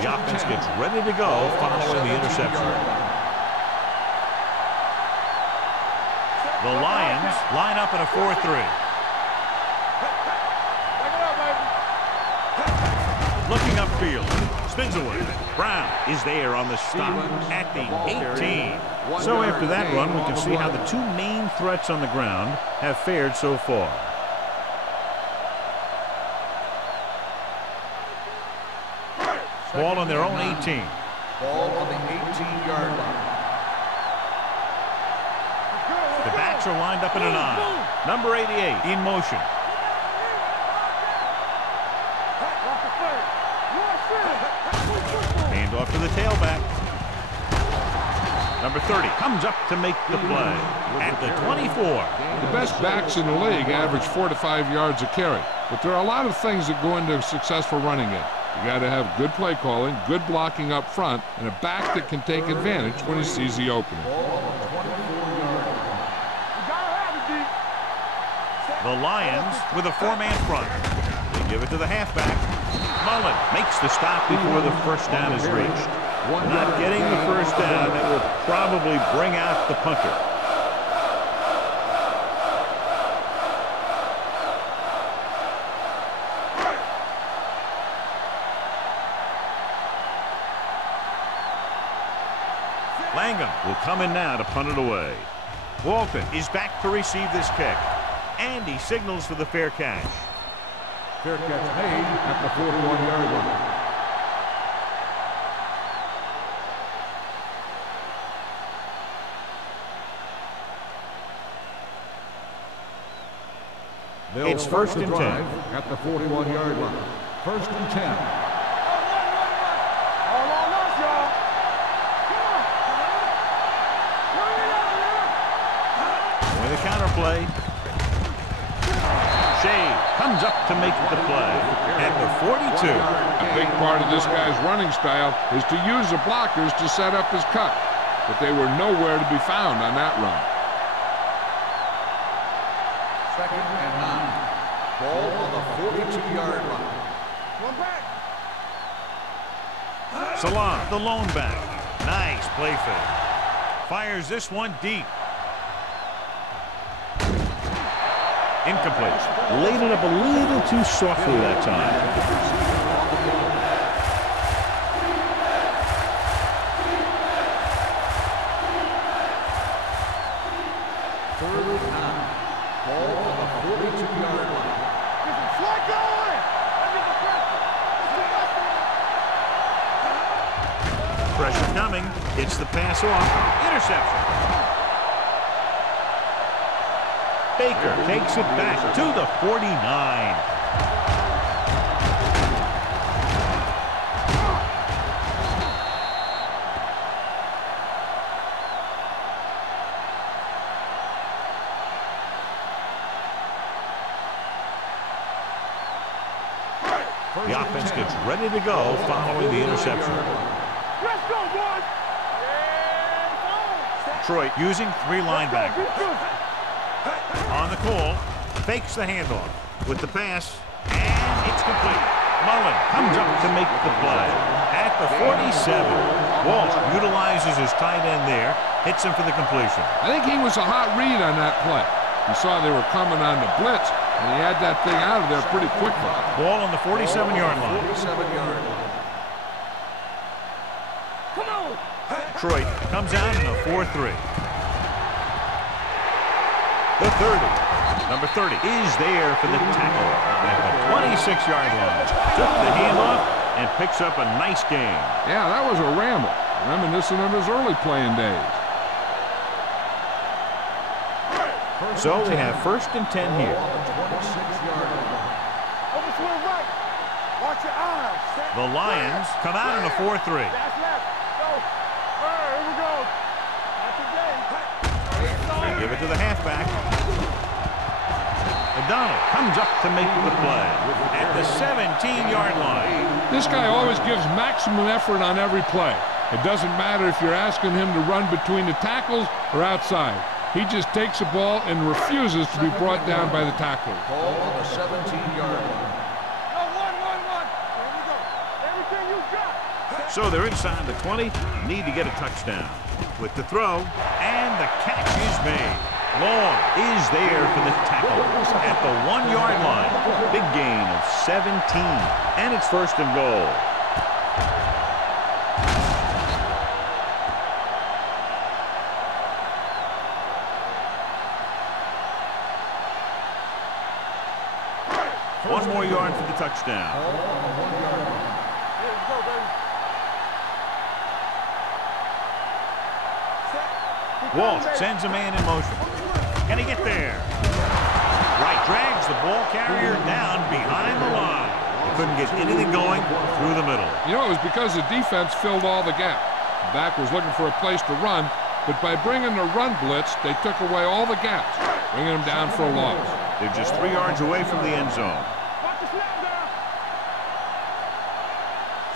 The offense gets ready to go following the interception. The Lions line up in a 4-3. Looking upfield. Spins away. Brown is there on the stop at the 18. So after that run, we can see how the two main threats on the ground have fared so far. Ball on their own 18. Ball on the 18-yard line. The backs are lined up in a 9. Number 88 in motion. Hand off to the tailback. Number 30 comes up to make the play at the 24. The best backs in the league average 4 to 5 yards a carry, but there are a lot of things that go into a successful running game. You got to have good play calling, good blocking up front, and a back that can take advantage when he sees the opening. The Lions with a 4-man front. They give it to the halfback. Mullen makes the stop before the first down is reached. Not getting the first down, that will probably bring out the punter. Langham will come in now to punt it away. Walton is back to receive this kick. And he signals for the fair catch. Fair catch made at the 41-yard line. It's first and 10. At the 41-yard line. First and 10. All on us, y'all. Come on. With a counter play. Shea comes up to make the play at the 42. A big part of this guy's running style is to use the blockers to set up his cut, but they were nowhere to be found on that run. Second and 9. Ball on the 42-yard line. One back. Salon, the lone back. Nice play fake. Fires this one deep. Incomplete. Laid it up a little too softly that time. Third and 9. Ball on the 42-yard line. Flag going. Pressure coming. Hits the pass off. Interception. Baker takes it back to the 49. The offense gets ready to go following the interception. Let's go, boys. Detroit using 3 linebackers. On the call, fakes the handoff with the pass, and it's complete. Mullen comes up to make the play at the 47. Walsh utilizes his tight end there, hits him for the completion. I think he was a hot read on that play. He saw they were coming on the blitz, and he had that thing out of there pretty quickly. Ball on the 47-yard line. 47-yard line. Come on. Detroit comes out in a 4-3. The 30. Number 30 is there for the tackle at the 26-yard line. Took the handoff and picks up a nice gain. Yeah, that was a ramble, reminiscent of his early playing days. So they have 1st and 10 here. Over to the right. Watch your eyes. The Lions come out in a 4-3. That's left. Go. Here we go. That's the game. They give it to the halfback. O'Donnell comes up to make the play at the 17-yard line. This guy always gives maximum effort on every play. It doesn't matter if you're asking him to run between the tackles or outside. He just takes the ball and refuses to be brought down by the tackler. Ball on the 17-yard line. One. Here we go. Everything you got. So they're inside the 20, need to get a touchdown. With the throw, and the catch is made. Long is there for the tackle at the 1-yard line. Big gain of 17, and it's 1st and goal. One more yard for the touchdown. Here we go, baby. Walt sends a man in motion. Can he get there? Right, drags the ball carrier down behind the line. He couldn't get anything going through the middle. You know, it was because the defense filled all the gap. The back was looking for a place to run, but by bringing the run blitz, they took away all the gaps, bringing them down for a loss. They're just 3 yards away from the end zone. Watch the snap down.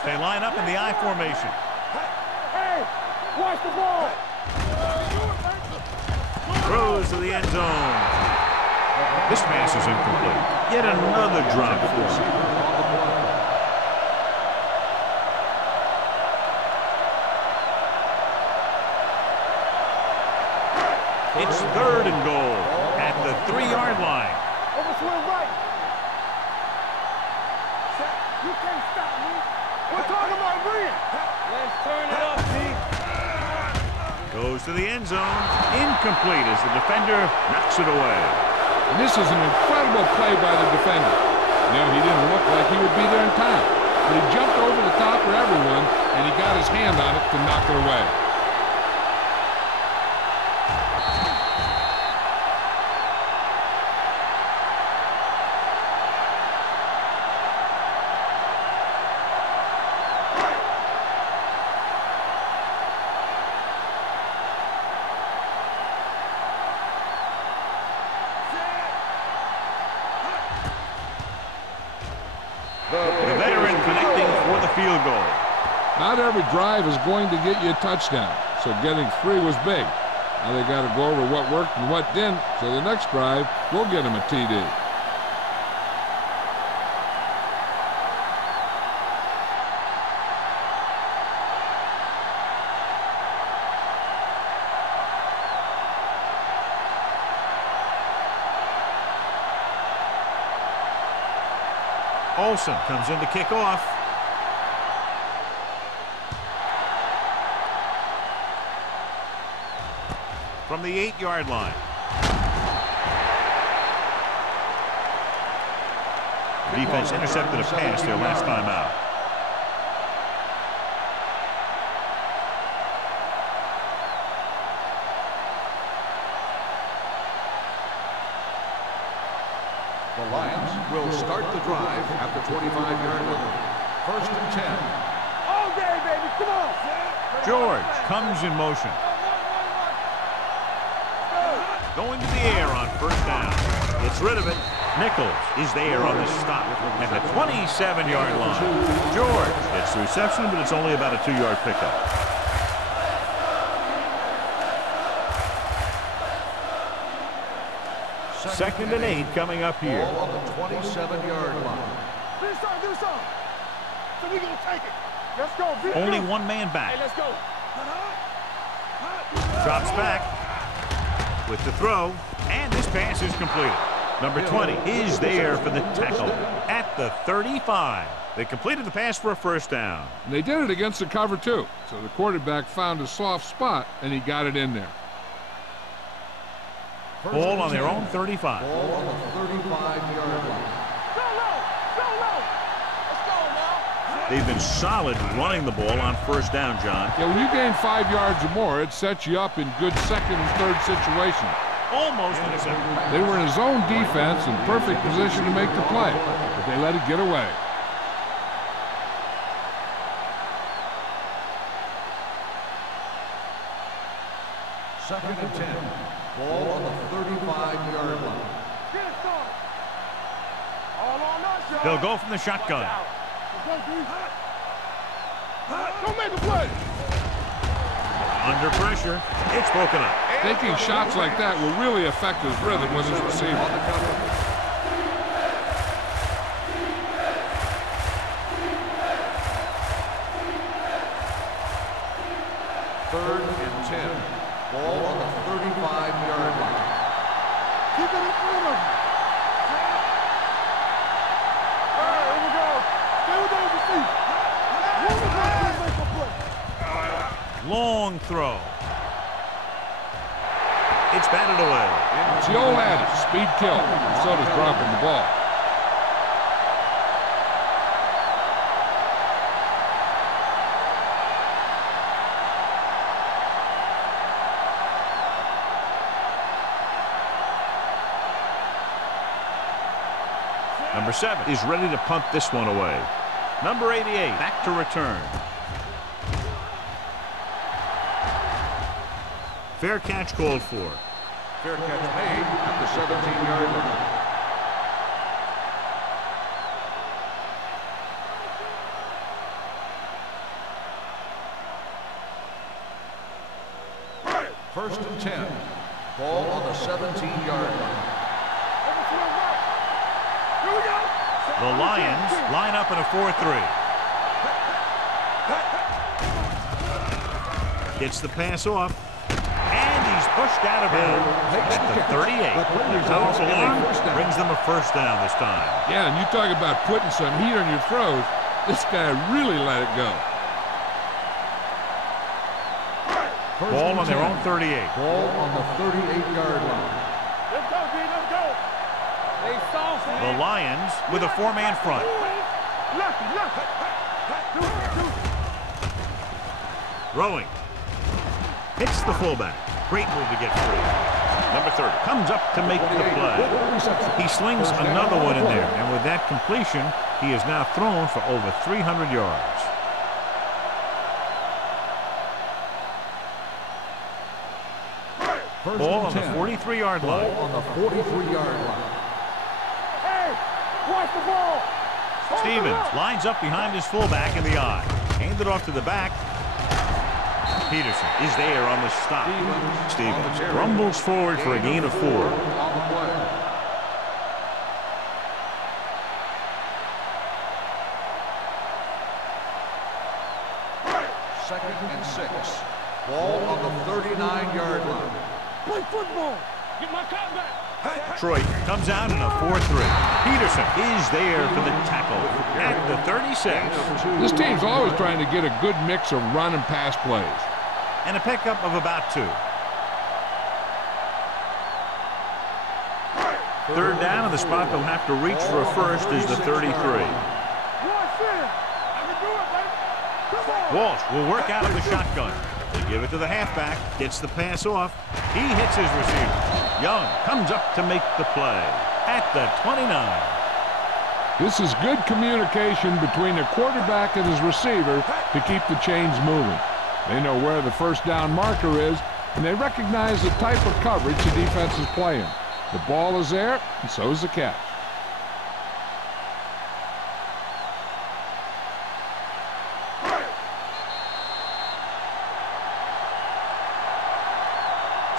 They line up in the I formation. Hey, watch the ball. Throws to the end zone. This pass is incomplete. Yet another drop for him. It's 3rd and goal at the 3-yard line. Over to the right. You can't stop me. We're talking about Rhea. Let's turn it up, T. Goes to the end zone. Incomplete as the defender knocks it away. And this is an incredible play by the defender. You know, he didn't look like he would be there in time, but he jumped over the top of everyone, and he got his hand on it to knock it away. The veteran connecting for the field goal. Not every drive is going to get you a touchdown, so getting 3 was big. Now they got to go over what worked and what didn't, so the next drive will get them a TD. Olsen comes in to kick off. From the 8-yard line. The defense intercepted a pass their last time out. The Lions will start the drive at the 25-yard line. 1st and 10. All day, baby. Come on. George comes in motion. Going to the air on 1st down. Gets rid of it. Nichols is there on the stop at the 27-yard line. George gets the reception, but it's only about a 2-yard pickup. Second and 8 coming up here. Ball on the 27-yard line. Do something. So we're going to take it. Let's go. Only one man back. Hey, let's go. Drops back with the throw, and this pass is completed. Number 20 is there for the tackle at the 35. They completed the pass for a 1st down. And they did it against the cover, too. So the quarterback found a soft spot, and he got it in there. Ball on their own 35. Ball on the 35-yard line. Go low! Go low! Let's go now! They've been solid running the ball on first down, John. Yeah, when you gain 5 yards or more, it sets you up in good second and third situations. Almost intercepted. They were in a zone defense in perfect position to make the play, but they let it get away. Second and 10. Ball on the 35-yard line. Get it started! All on us, y'all! They'll go from the shotgun. Don't make a play! Under pressure. It's broken up. Taking shots like that will really affect his rhythm with his receiver. Third and 10. Ball on the 35-yard line. Keep it in front of you. All right, here we go. Stay with those receivers. One of them can make a play. Long throw. It's batted away. It's the old adage, speed kills, and so does dropping the ball. Number 7 is ready to punt this one away. Number 88 back to return. Fair catch called for. Fair catch made at the 17-yard line. First and 10. Ball on the 17-yard line. Here we go. The Lions line up in a 4-3. Gets the pass off. And he's pushed out of bounds at the 38. The powerful arm brings them a first down this time. Yeah, and you talk about putting some heat on your throws. This guy really let it go. Ball on their own 38. Ball on the 38-yard line. Let's go, D. Let's go. They sauce it. The Lions with a 4-man front. Lefty, lefty. Throwing. Hits the fullback. Great move to get free. Number 30 comes up to make the play. He slings another one in there, and with that completion, he is now thrown for over 300 yards. Ball on the 43-yard line. Ball on the 43-yard line. Hey, watch the ball. Stevens lines up behind his fullback in the eye. Handed off to the back. Peterson is there on the stop. Stevens rumbles forward for a gain of 4. On the play. Second and 6. Ball on the 39-yard line. Play football. Get my cut back. Troy comes out in a 4-3. Peterson is there for the tackle at the 36. This team's always trying to get a good mix of run and pass plays. And a pickup of about 2. Third down, and the spot they'll have to reach for a first is the 33. Walsh will work out of the shotgun. They give it to the halfback, gets the pass off. He hits his receiver. Young comes up to make the play at the 29. This is good communication between the quarterback and his receiver to keep the chains moving. They know where the first down marker is, and they recognize the type of coverage the defense is playing. The ball is there, and so is the catch.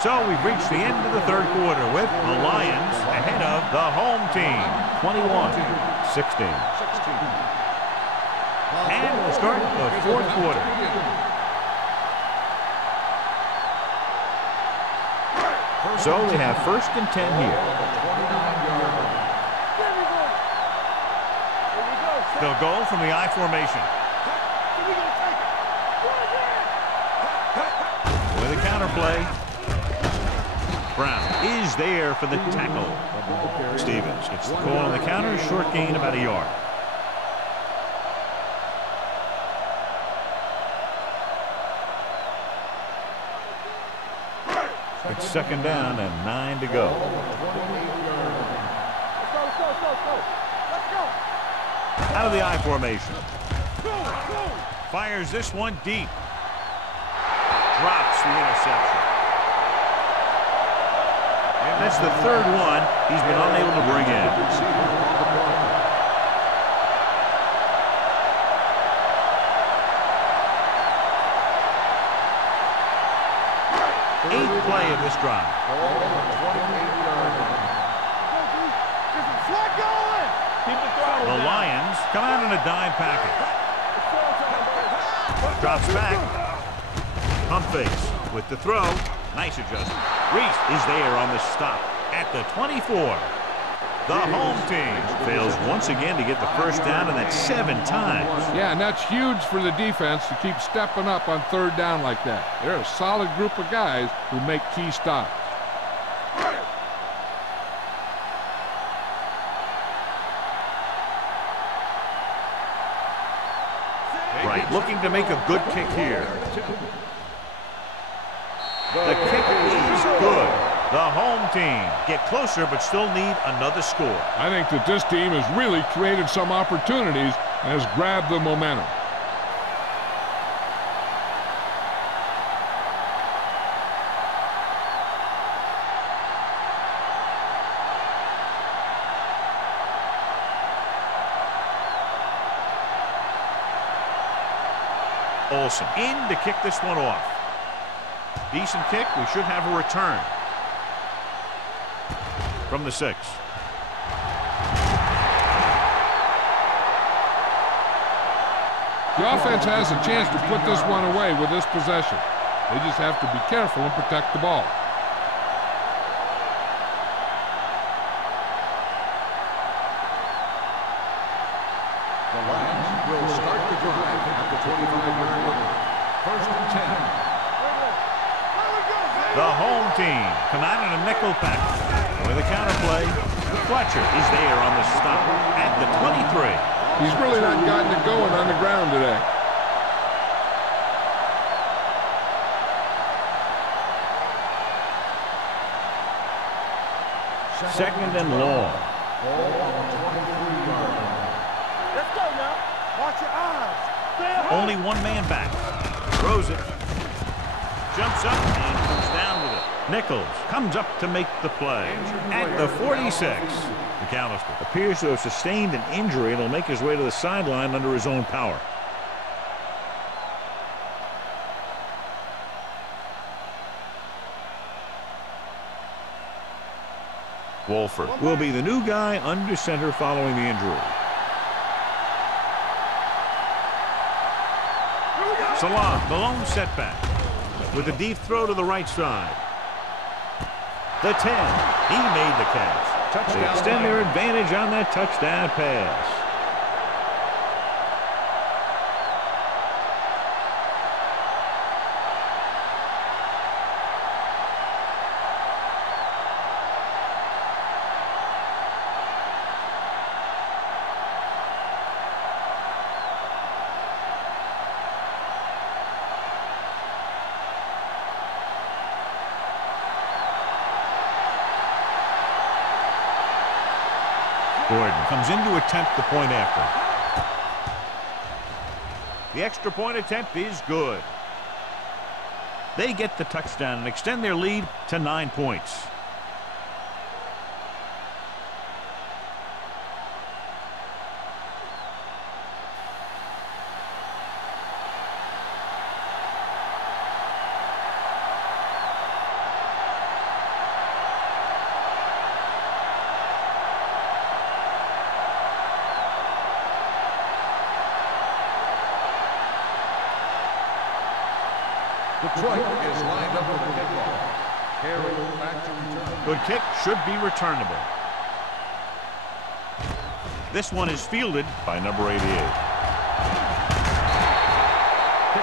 So we've reached the end of the third quarter with the Lions ahead of the home team, 21-16. And we'll start the fourth quarter. So they have first and 10 here. They'll go from the I formation. With a counter play. Brown is there for the tackle. Stevens gets the call on the counter. Short gain about a yard. It's second down and 9 to go. Out of the I formation. Fires this one deep. Drops the interception. And that's the third one he's been unable to bring in. Eighth play of this drive. The Lions come out in a dime package. Drops back. Pump fakes with the throw. Nice adjustment. Reese is there on the stop at the 24. The home team fails once again to get the first down, and that's 7 times. Yeah, and that's huge for the defense to keep stepping up on third down like that. They're a solid group of guys who make key stops. Right, looking to make a good kick here. The kick is good. The home team get closer but still need another score. I think that this team has really created some opportunities and has grabbed the momentum. Olsen in to kick this one off. Decent kick. We should have a return from the 6. The offense has a chance to put this one away with this possession. They just have to be careful and protect the ball. The Lions will start the drive at the 25-yard line. First and 10. The home team come out in a nickel pack with a counter play. Fletcher is there on the stop at the 23. He's really not gotten it going on the ground today. Second and long. Let's go now. Watch your eyes. Only one man back. Throws it. Jumps up and comes down with it. Nichols comes up to make the play at the 46. McAllister appears to have sustained an injury and will make his way to the sideline under his own power. Wolford will be the new guy under center following the injury. Salam, the lone setback, with a deep throw to the right side. The 10, he made the catch. They extend their advantage on that touchdown pass. Gordon comes in to attempt the point after. The extra point attempt is good. They get the touchdown and extend their lead to 9 points. Detroit is lined up with the kickoff. Carry back to return. Good kick, should be returnable. This one is fielded by number 88.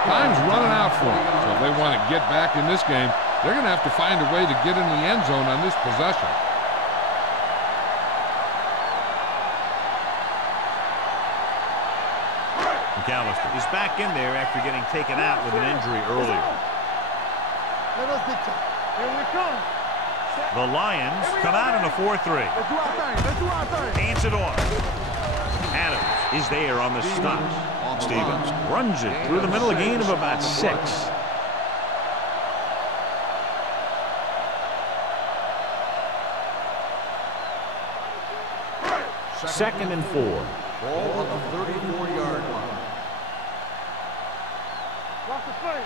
Time's running out for them, so if they want to get back in this game, They're going to have to find a way to get in the end zone on this possession. McAllister is back in there after getting taken out with an injury earlier. Here we come. The Lions come out in a 4-3. Let's do our thing. Let's do our thing. Hands it off. Adams is there on the stop. Stevens runs it through the middle, a gain of about 6. Second and 4. Ball on the 34-yard line. Watch the play.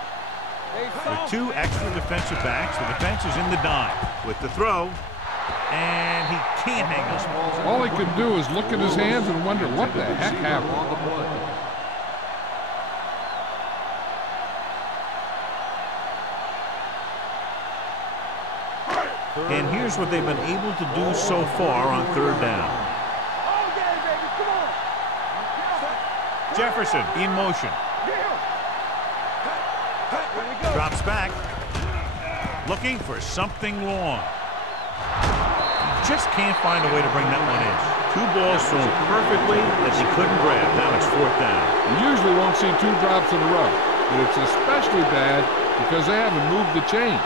With 2 extra defensive backs, the defense is in the dime. With the throw, and he can't hang on. All he could do is look at his hands and wonder what the heck happened. And here's what they've been able to do so far on 3rd down. All game, baby. Come on. Jefferson in motion. Drops back. Looking for something long. Just can't find a way to bring that one in. 2 balls thrown perfectly that he couldn't grab. Now it's 4th down. You usually won't see 2 drops in a row, but it's especially bad because they haven't moved the chain.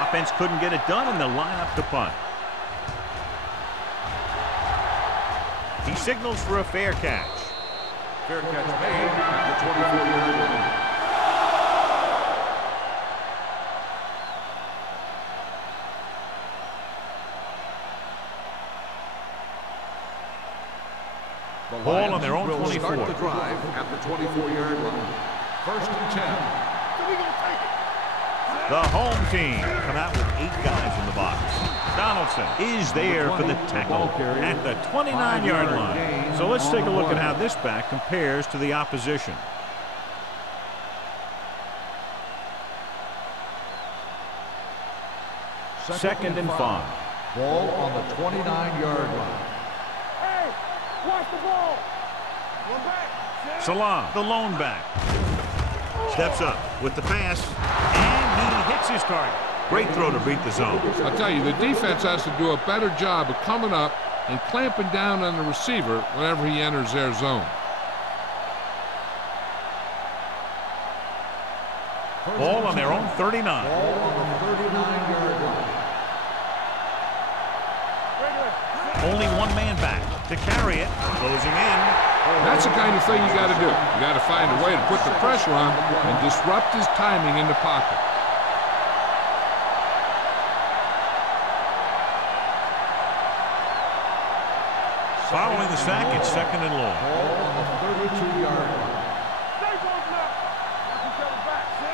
Offense couldn't get it done, and they'll line up to punt. He signals for a fair catch. Fair catch made at the 24-yard line. Ball on their own will 24. Start the drive at the 24-yard line. 1st and 10. So we gonna take it. The home team come out with 8 guys in the box. Donaldson is there for the tackle at the 29-yard line. So let's take a look at how this back compares to the opposition. Second and 5. Ball on the 29-yard line. Hey, watch the ball. One back. Salam, the lone back, steps up with the pass, and he hits his target. Great throw to beat the zone. I'll tell you, the defense has to do a better job of coming up and clamping down on the receiver whenever he enters their zone. Ball on their own 39. Ball on the 39-yard line. Only 1 man back to carry it, closing in. That's the kind of thing you got to do. You got to find a way to put the pressure on and disrupt his timing in the pocket. Following the sack, it's 2nd and long. Ball on the 32-yard line.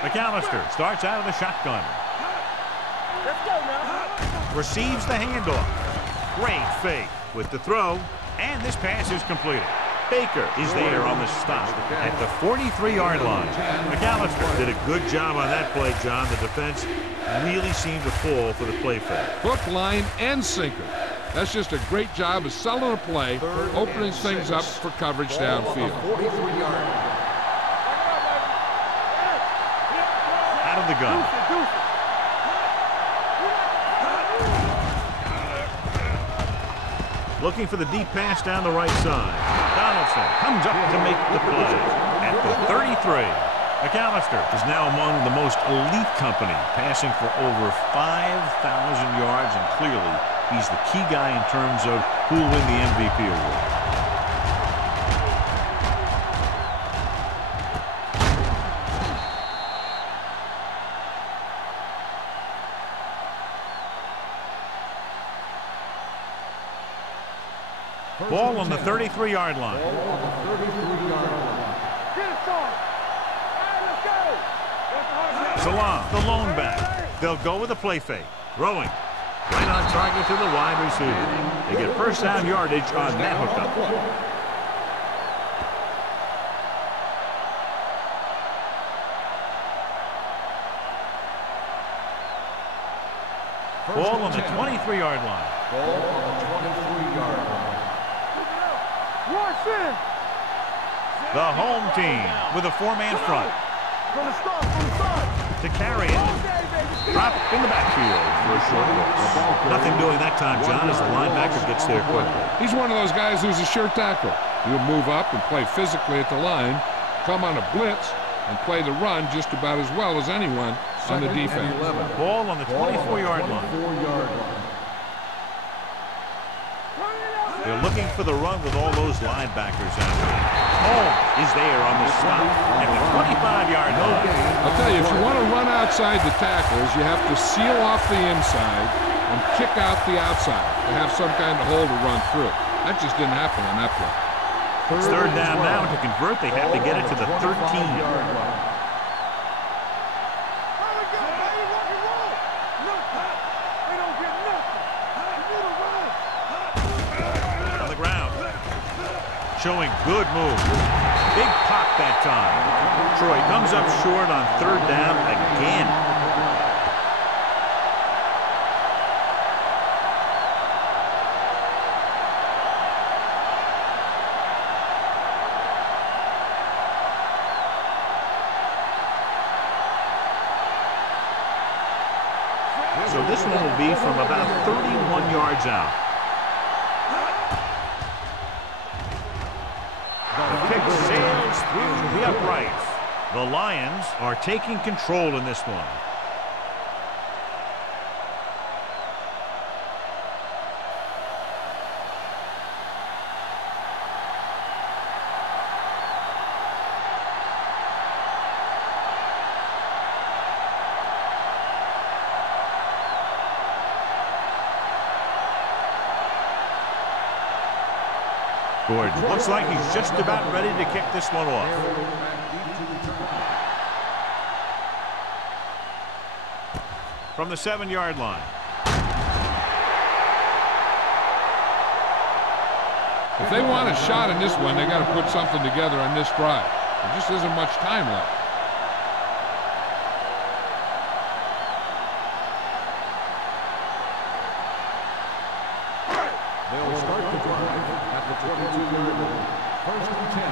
McAllister starts out of the shotgun. Let's go now. Receives the handoff. Great fake with the throw, and this pass is completed. Baker is there on the stop at the 43-yard line. McAllister did a good job on that play, John. The defense really seemed to fall for the play fake. Hook, line, and sinker. That's just a great job of selling a play, opening things up for coverage downfield. 43-yard line. Out of the gun. Looking for the deep pass down the right side. Donaldson comes up to make the play at the 33. McAllister is now among the most elite company, passing for over 5,000 yards, and clearly he's the key guy in terms of who will win the MVP award. Ball on the 33-yard line. Ball on the 33-yard line. Get it on. Let's go. Salam, the lone back. They'll go with a play fake. Throwing. Right on target to the wide receiver. They get 1st down yardage on that hookup. Ball on the 23-yard line. Ball on the 23-yard line. Caution! The home team with a four-man front. From the start, from the start. To carry it. Drop in the backfield for a short loss. Nothing doing that time, John, as the linebacker gets there quickly. He's one of those guys who's a sure tackle. He'll move up and play physically at the line, come on a blitz, and play the run just about as well as anyone on the defense. Ball on the 24-yard line. They're looking for the run with all those linebackers out there. Home is there on the stop at the 25-yard line. I'll tell you, if you want to run outside the tackles, you have to seal off the inside and kick out the outside to have some kind of hole to run through. That just didn't happen on that play. It's third down now. To convert, they have to get it to the 13-yard line. Showing good move. Big pop that time. Troy comes up short on third down again. So this one will be from about 31 yards out. Kick sails through the uprights. The Lions are taking control in this one. Gordon looks like he's just about ready to kick this one off. From the 7-yard line. If they want a shot in this one, they got to put something together on this drive. There just isn't much time left. They'll start the drive at the 22-yard line. First and 10.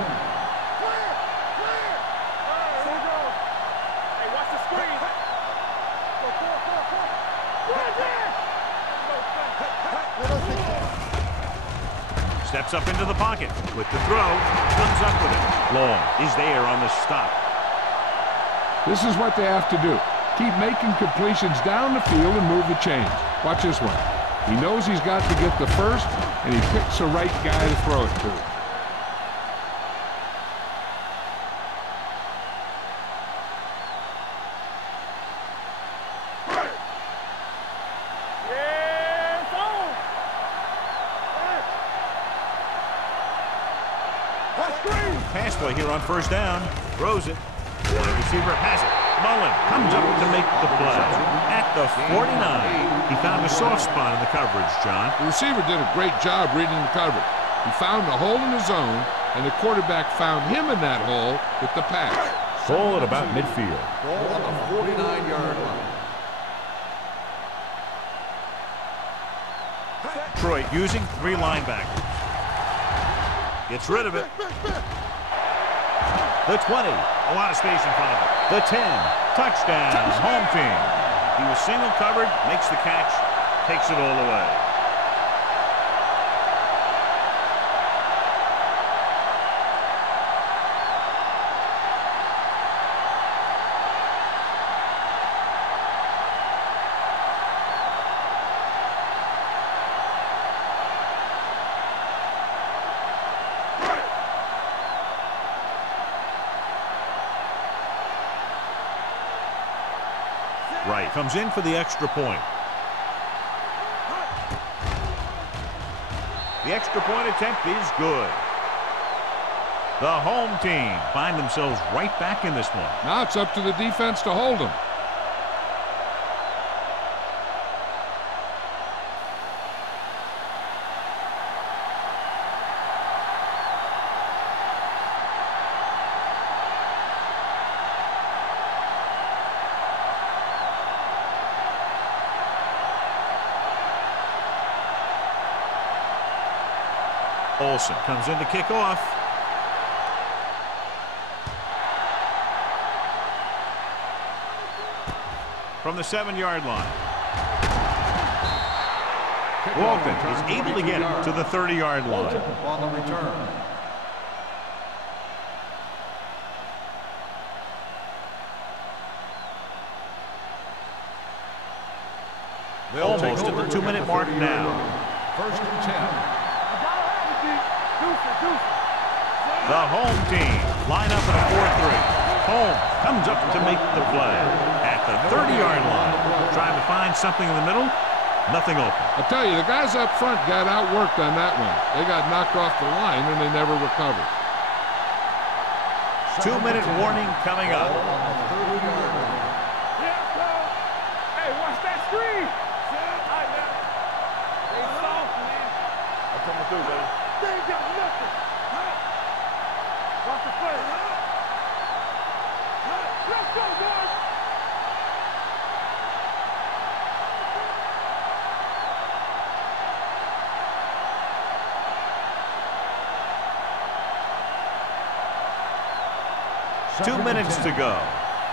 Clear! Clear! Here we go. Hey, watch the screen. Go. Right there! Steps up into the pocket with the throw. Comes up with it. Long is there on the stop. This is what they have to do. Keep making completions down the field and move the chains. Watch this one. He knows he's got to get the first, and he picks the right guy to throw it to. Pass play here on first down. Throws it. The receiver has it. Mullen comes up to make the play. At the 49. He found a soft spot in the coverage, John. The receiver did a great job reading the coverage. He found a hole in the zone, and the quarterback found him in that hole with the pass. Ball at about midfield. Ball on the 49-yard line. Detroit using 3 linebackers. Gets rid of it. The 20. A lot of space in front of it. The 10. Touchdown. Home team. He was single covered, makes the catch, takes it all away. Right, comes in for the extra point. The extra point attempt is good. The home team find themselves right back in this one. Now it's up to the defense to hold them. Olsen comes in to kick off. From the 7-yard line. Walton is able to get it to the 30-yard line. On the return. Almost at the 2-minute mark now. First and 10. The home team line up in a 4-3. Home comes up to make the play at the 30-yard line. Trying to find something in the middle. Nothing open. I'll tell you, the guys up front got outworked on that one. They got knocked off the line and they never recovered. 2-minute warning coming up. Hey, watch that screen. They soft, man. I'm coming through, baby. They ain't got nothing. Watch the play. Let's go, boys. Two minutes to go.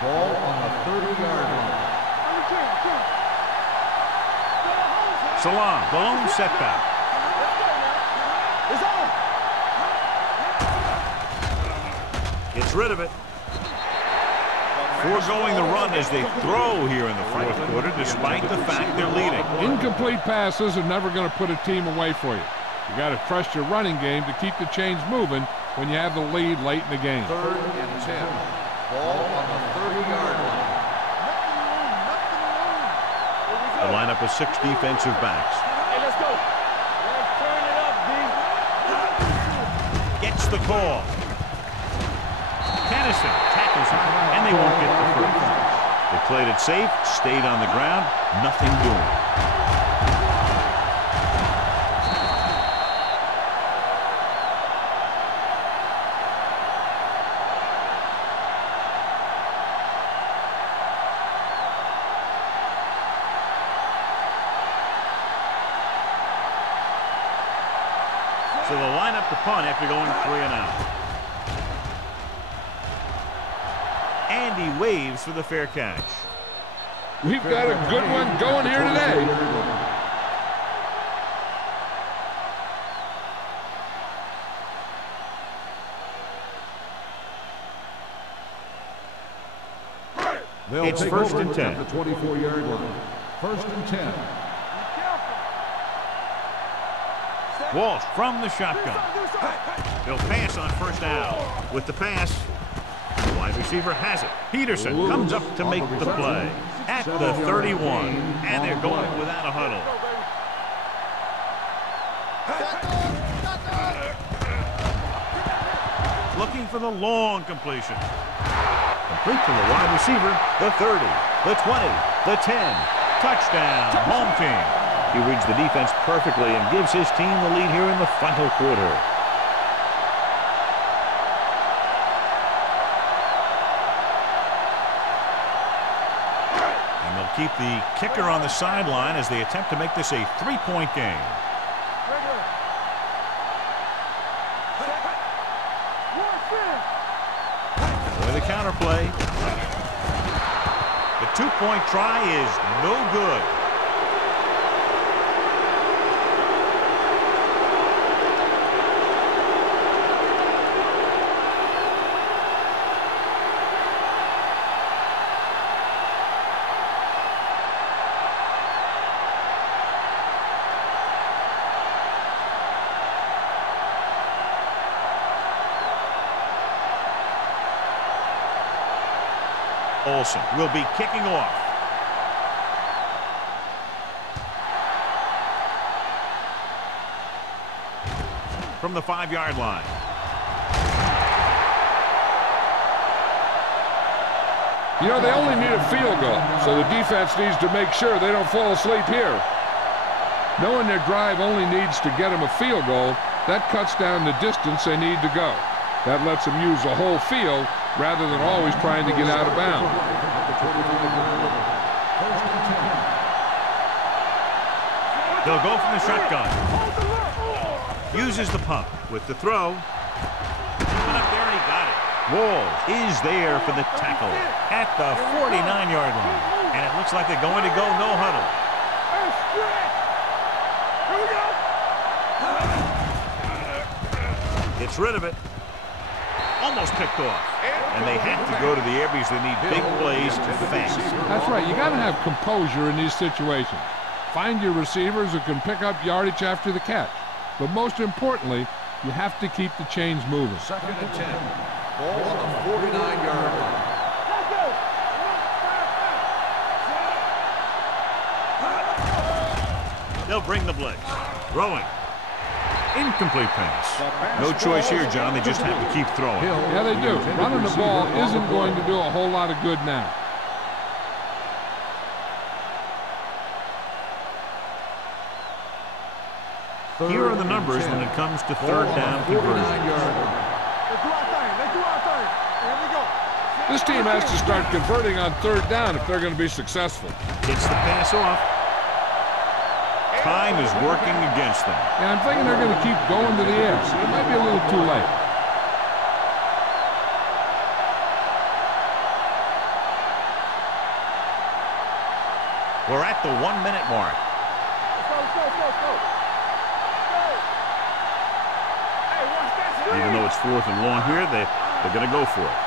Ball on the 30-yard line. Salam, the lone setback. Gets rid of it. Foregoing the run as they throw here in the fourth quarter, despite the fact they're leading. Incomplete passes are never going to put a team away for you. You got to trust your running game to keep the chains moving when you have the lead late in the game. 3rd and 10. Ball on the 30-yard line. The lineup of 6 defensive backs. Hey, let's go. Let's turn it up, D. Gets the call. Tennyson tackles him, and they won't get the first. They played it safe, stayed on the ground, nothing doing. So they'll line up the punt after going 3 and out. And he waves for the fair catch. We've got a good one going here today. It's 1st and 10. At the 24-yard line. 1st and 10. Walsh from the shotgun. He'll pass on 1st down. With the pass, the wide receiver has it. Peterson comes up to make the play at the 31, and they're going without a huddle. Looking for the long completion. Complete to the wide receiver, the 30, the 20, the 10. Touchdown, home team. He reads the defense perfectly and gives his team the lead here in the final quarter. And they'll keep the kicker on the sideline as they attempt to make this a 3-point game. With the counterplay. The 2-point try is no good. Olsen will be kicking off. From the 5-yard line. You know, they only need a field goal, so the defense needs to make sure they don't fall asleep here. Knowing their drive only needs to get them a field goal, that cuts down the distance they need to go. That lets them use the whole field rather than always trying to get out of bounds. They'll go from the shotgun. Uses the pump with the throw. Went up there and he got it. Walls is there for the tackle at the 49-yard line. And it looks like they're going to go no huddle. Gets rid of it. Almost picked off. And they have to go to the air because they need big plays fast. That's right. You got to have composure in these situations. Find your receivers who can pick up yardage after the catch. But most importantly, you have to keep the chains moving. 2nd and 10. Ball on the 49-yard line. They'll bring the blitz. Throwing. Incomplete pass. No choice here, John. They just have to keep throwing. Yeah, they do. Running the ball isn't going to do a whole lot of good now. Here are the numbers when it comes to third down conversions. This team has to start converting on third down if they're going to be successful. Gets the pass off. Time is working against them. And I'm thinking they're going to keep going to the air. It might be a little too late. We're at the 1-minute mark. Even though it's 4th and long here, they're going to go for it.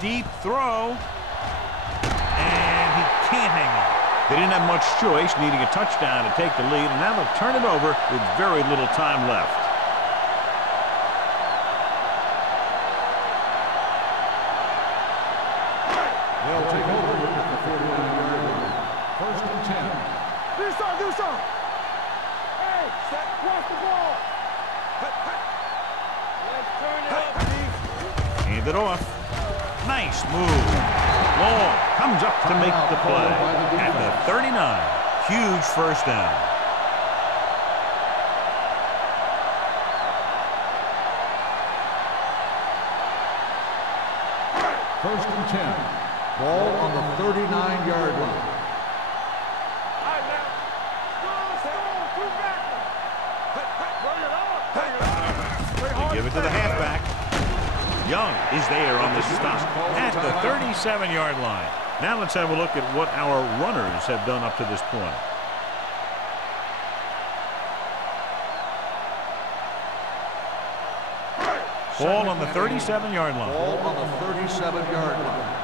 Deep throw. And he can't hang on. They didn't have much choice, needing a touchdown to take the lead, and now they'll turn it over with very little time left. They'll take over at the 49-yard line. 1st and 10. Do something. Hey, watch the ball. Let's turn it up, Steve. Hand it off. Nice move. Long comes up to make the play. At the 39. Huge first down. First and 10. Ball on the 39-yard line. They give it to the halfback. Young is there on the stop at the 37-yard line. Now let's have a look at what our runners have done up to this point. Ball on the 37-yard line. Ball on the 37-yard line.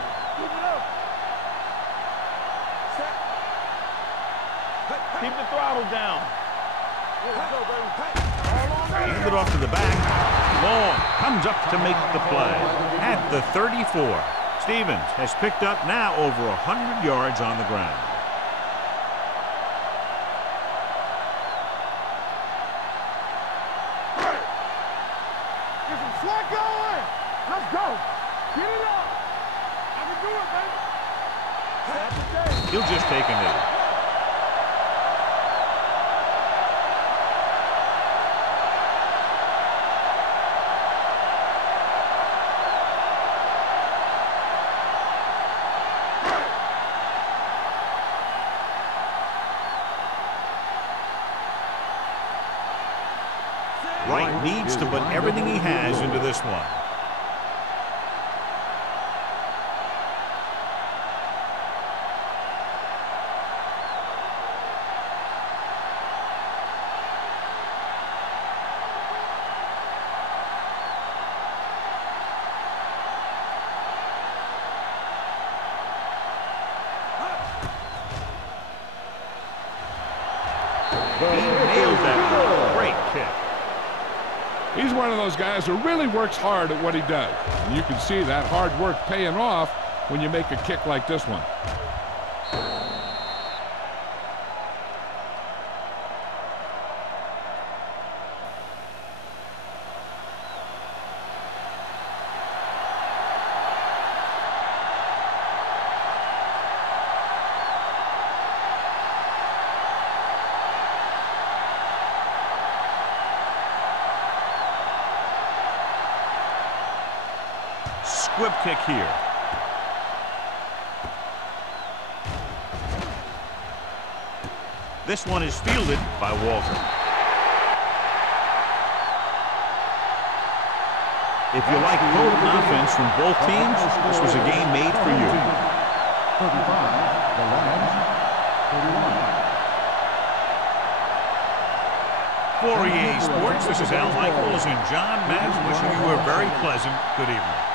Keep the throttle down. Hand it off to the back. Long comes up to make the play at the 34. Stevens has picked up now over 100 yards on the ground. Get some slack going. Let's go. Get it up. I can do it, baby. He'll just take a knee. Wright needs to put everything he has into this one. He nailed that. Great kick. He's one of those guys who really works hard at what he does. And you can see that hard work paying off when you make a kick like this one. Squib kick here. This one is fielded by Walter. If you like potent offense from both teams, this was a game made for you. 35, the Lions, 31. For EA Sports, this is Al Michaels and John Madden wishing you a very pleasant good evening.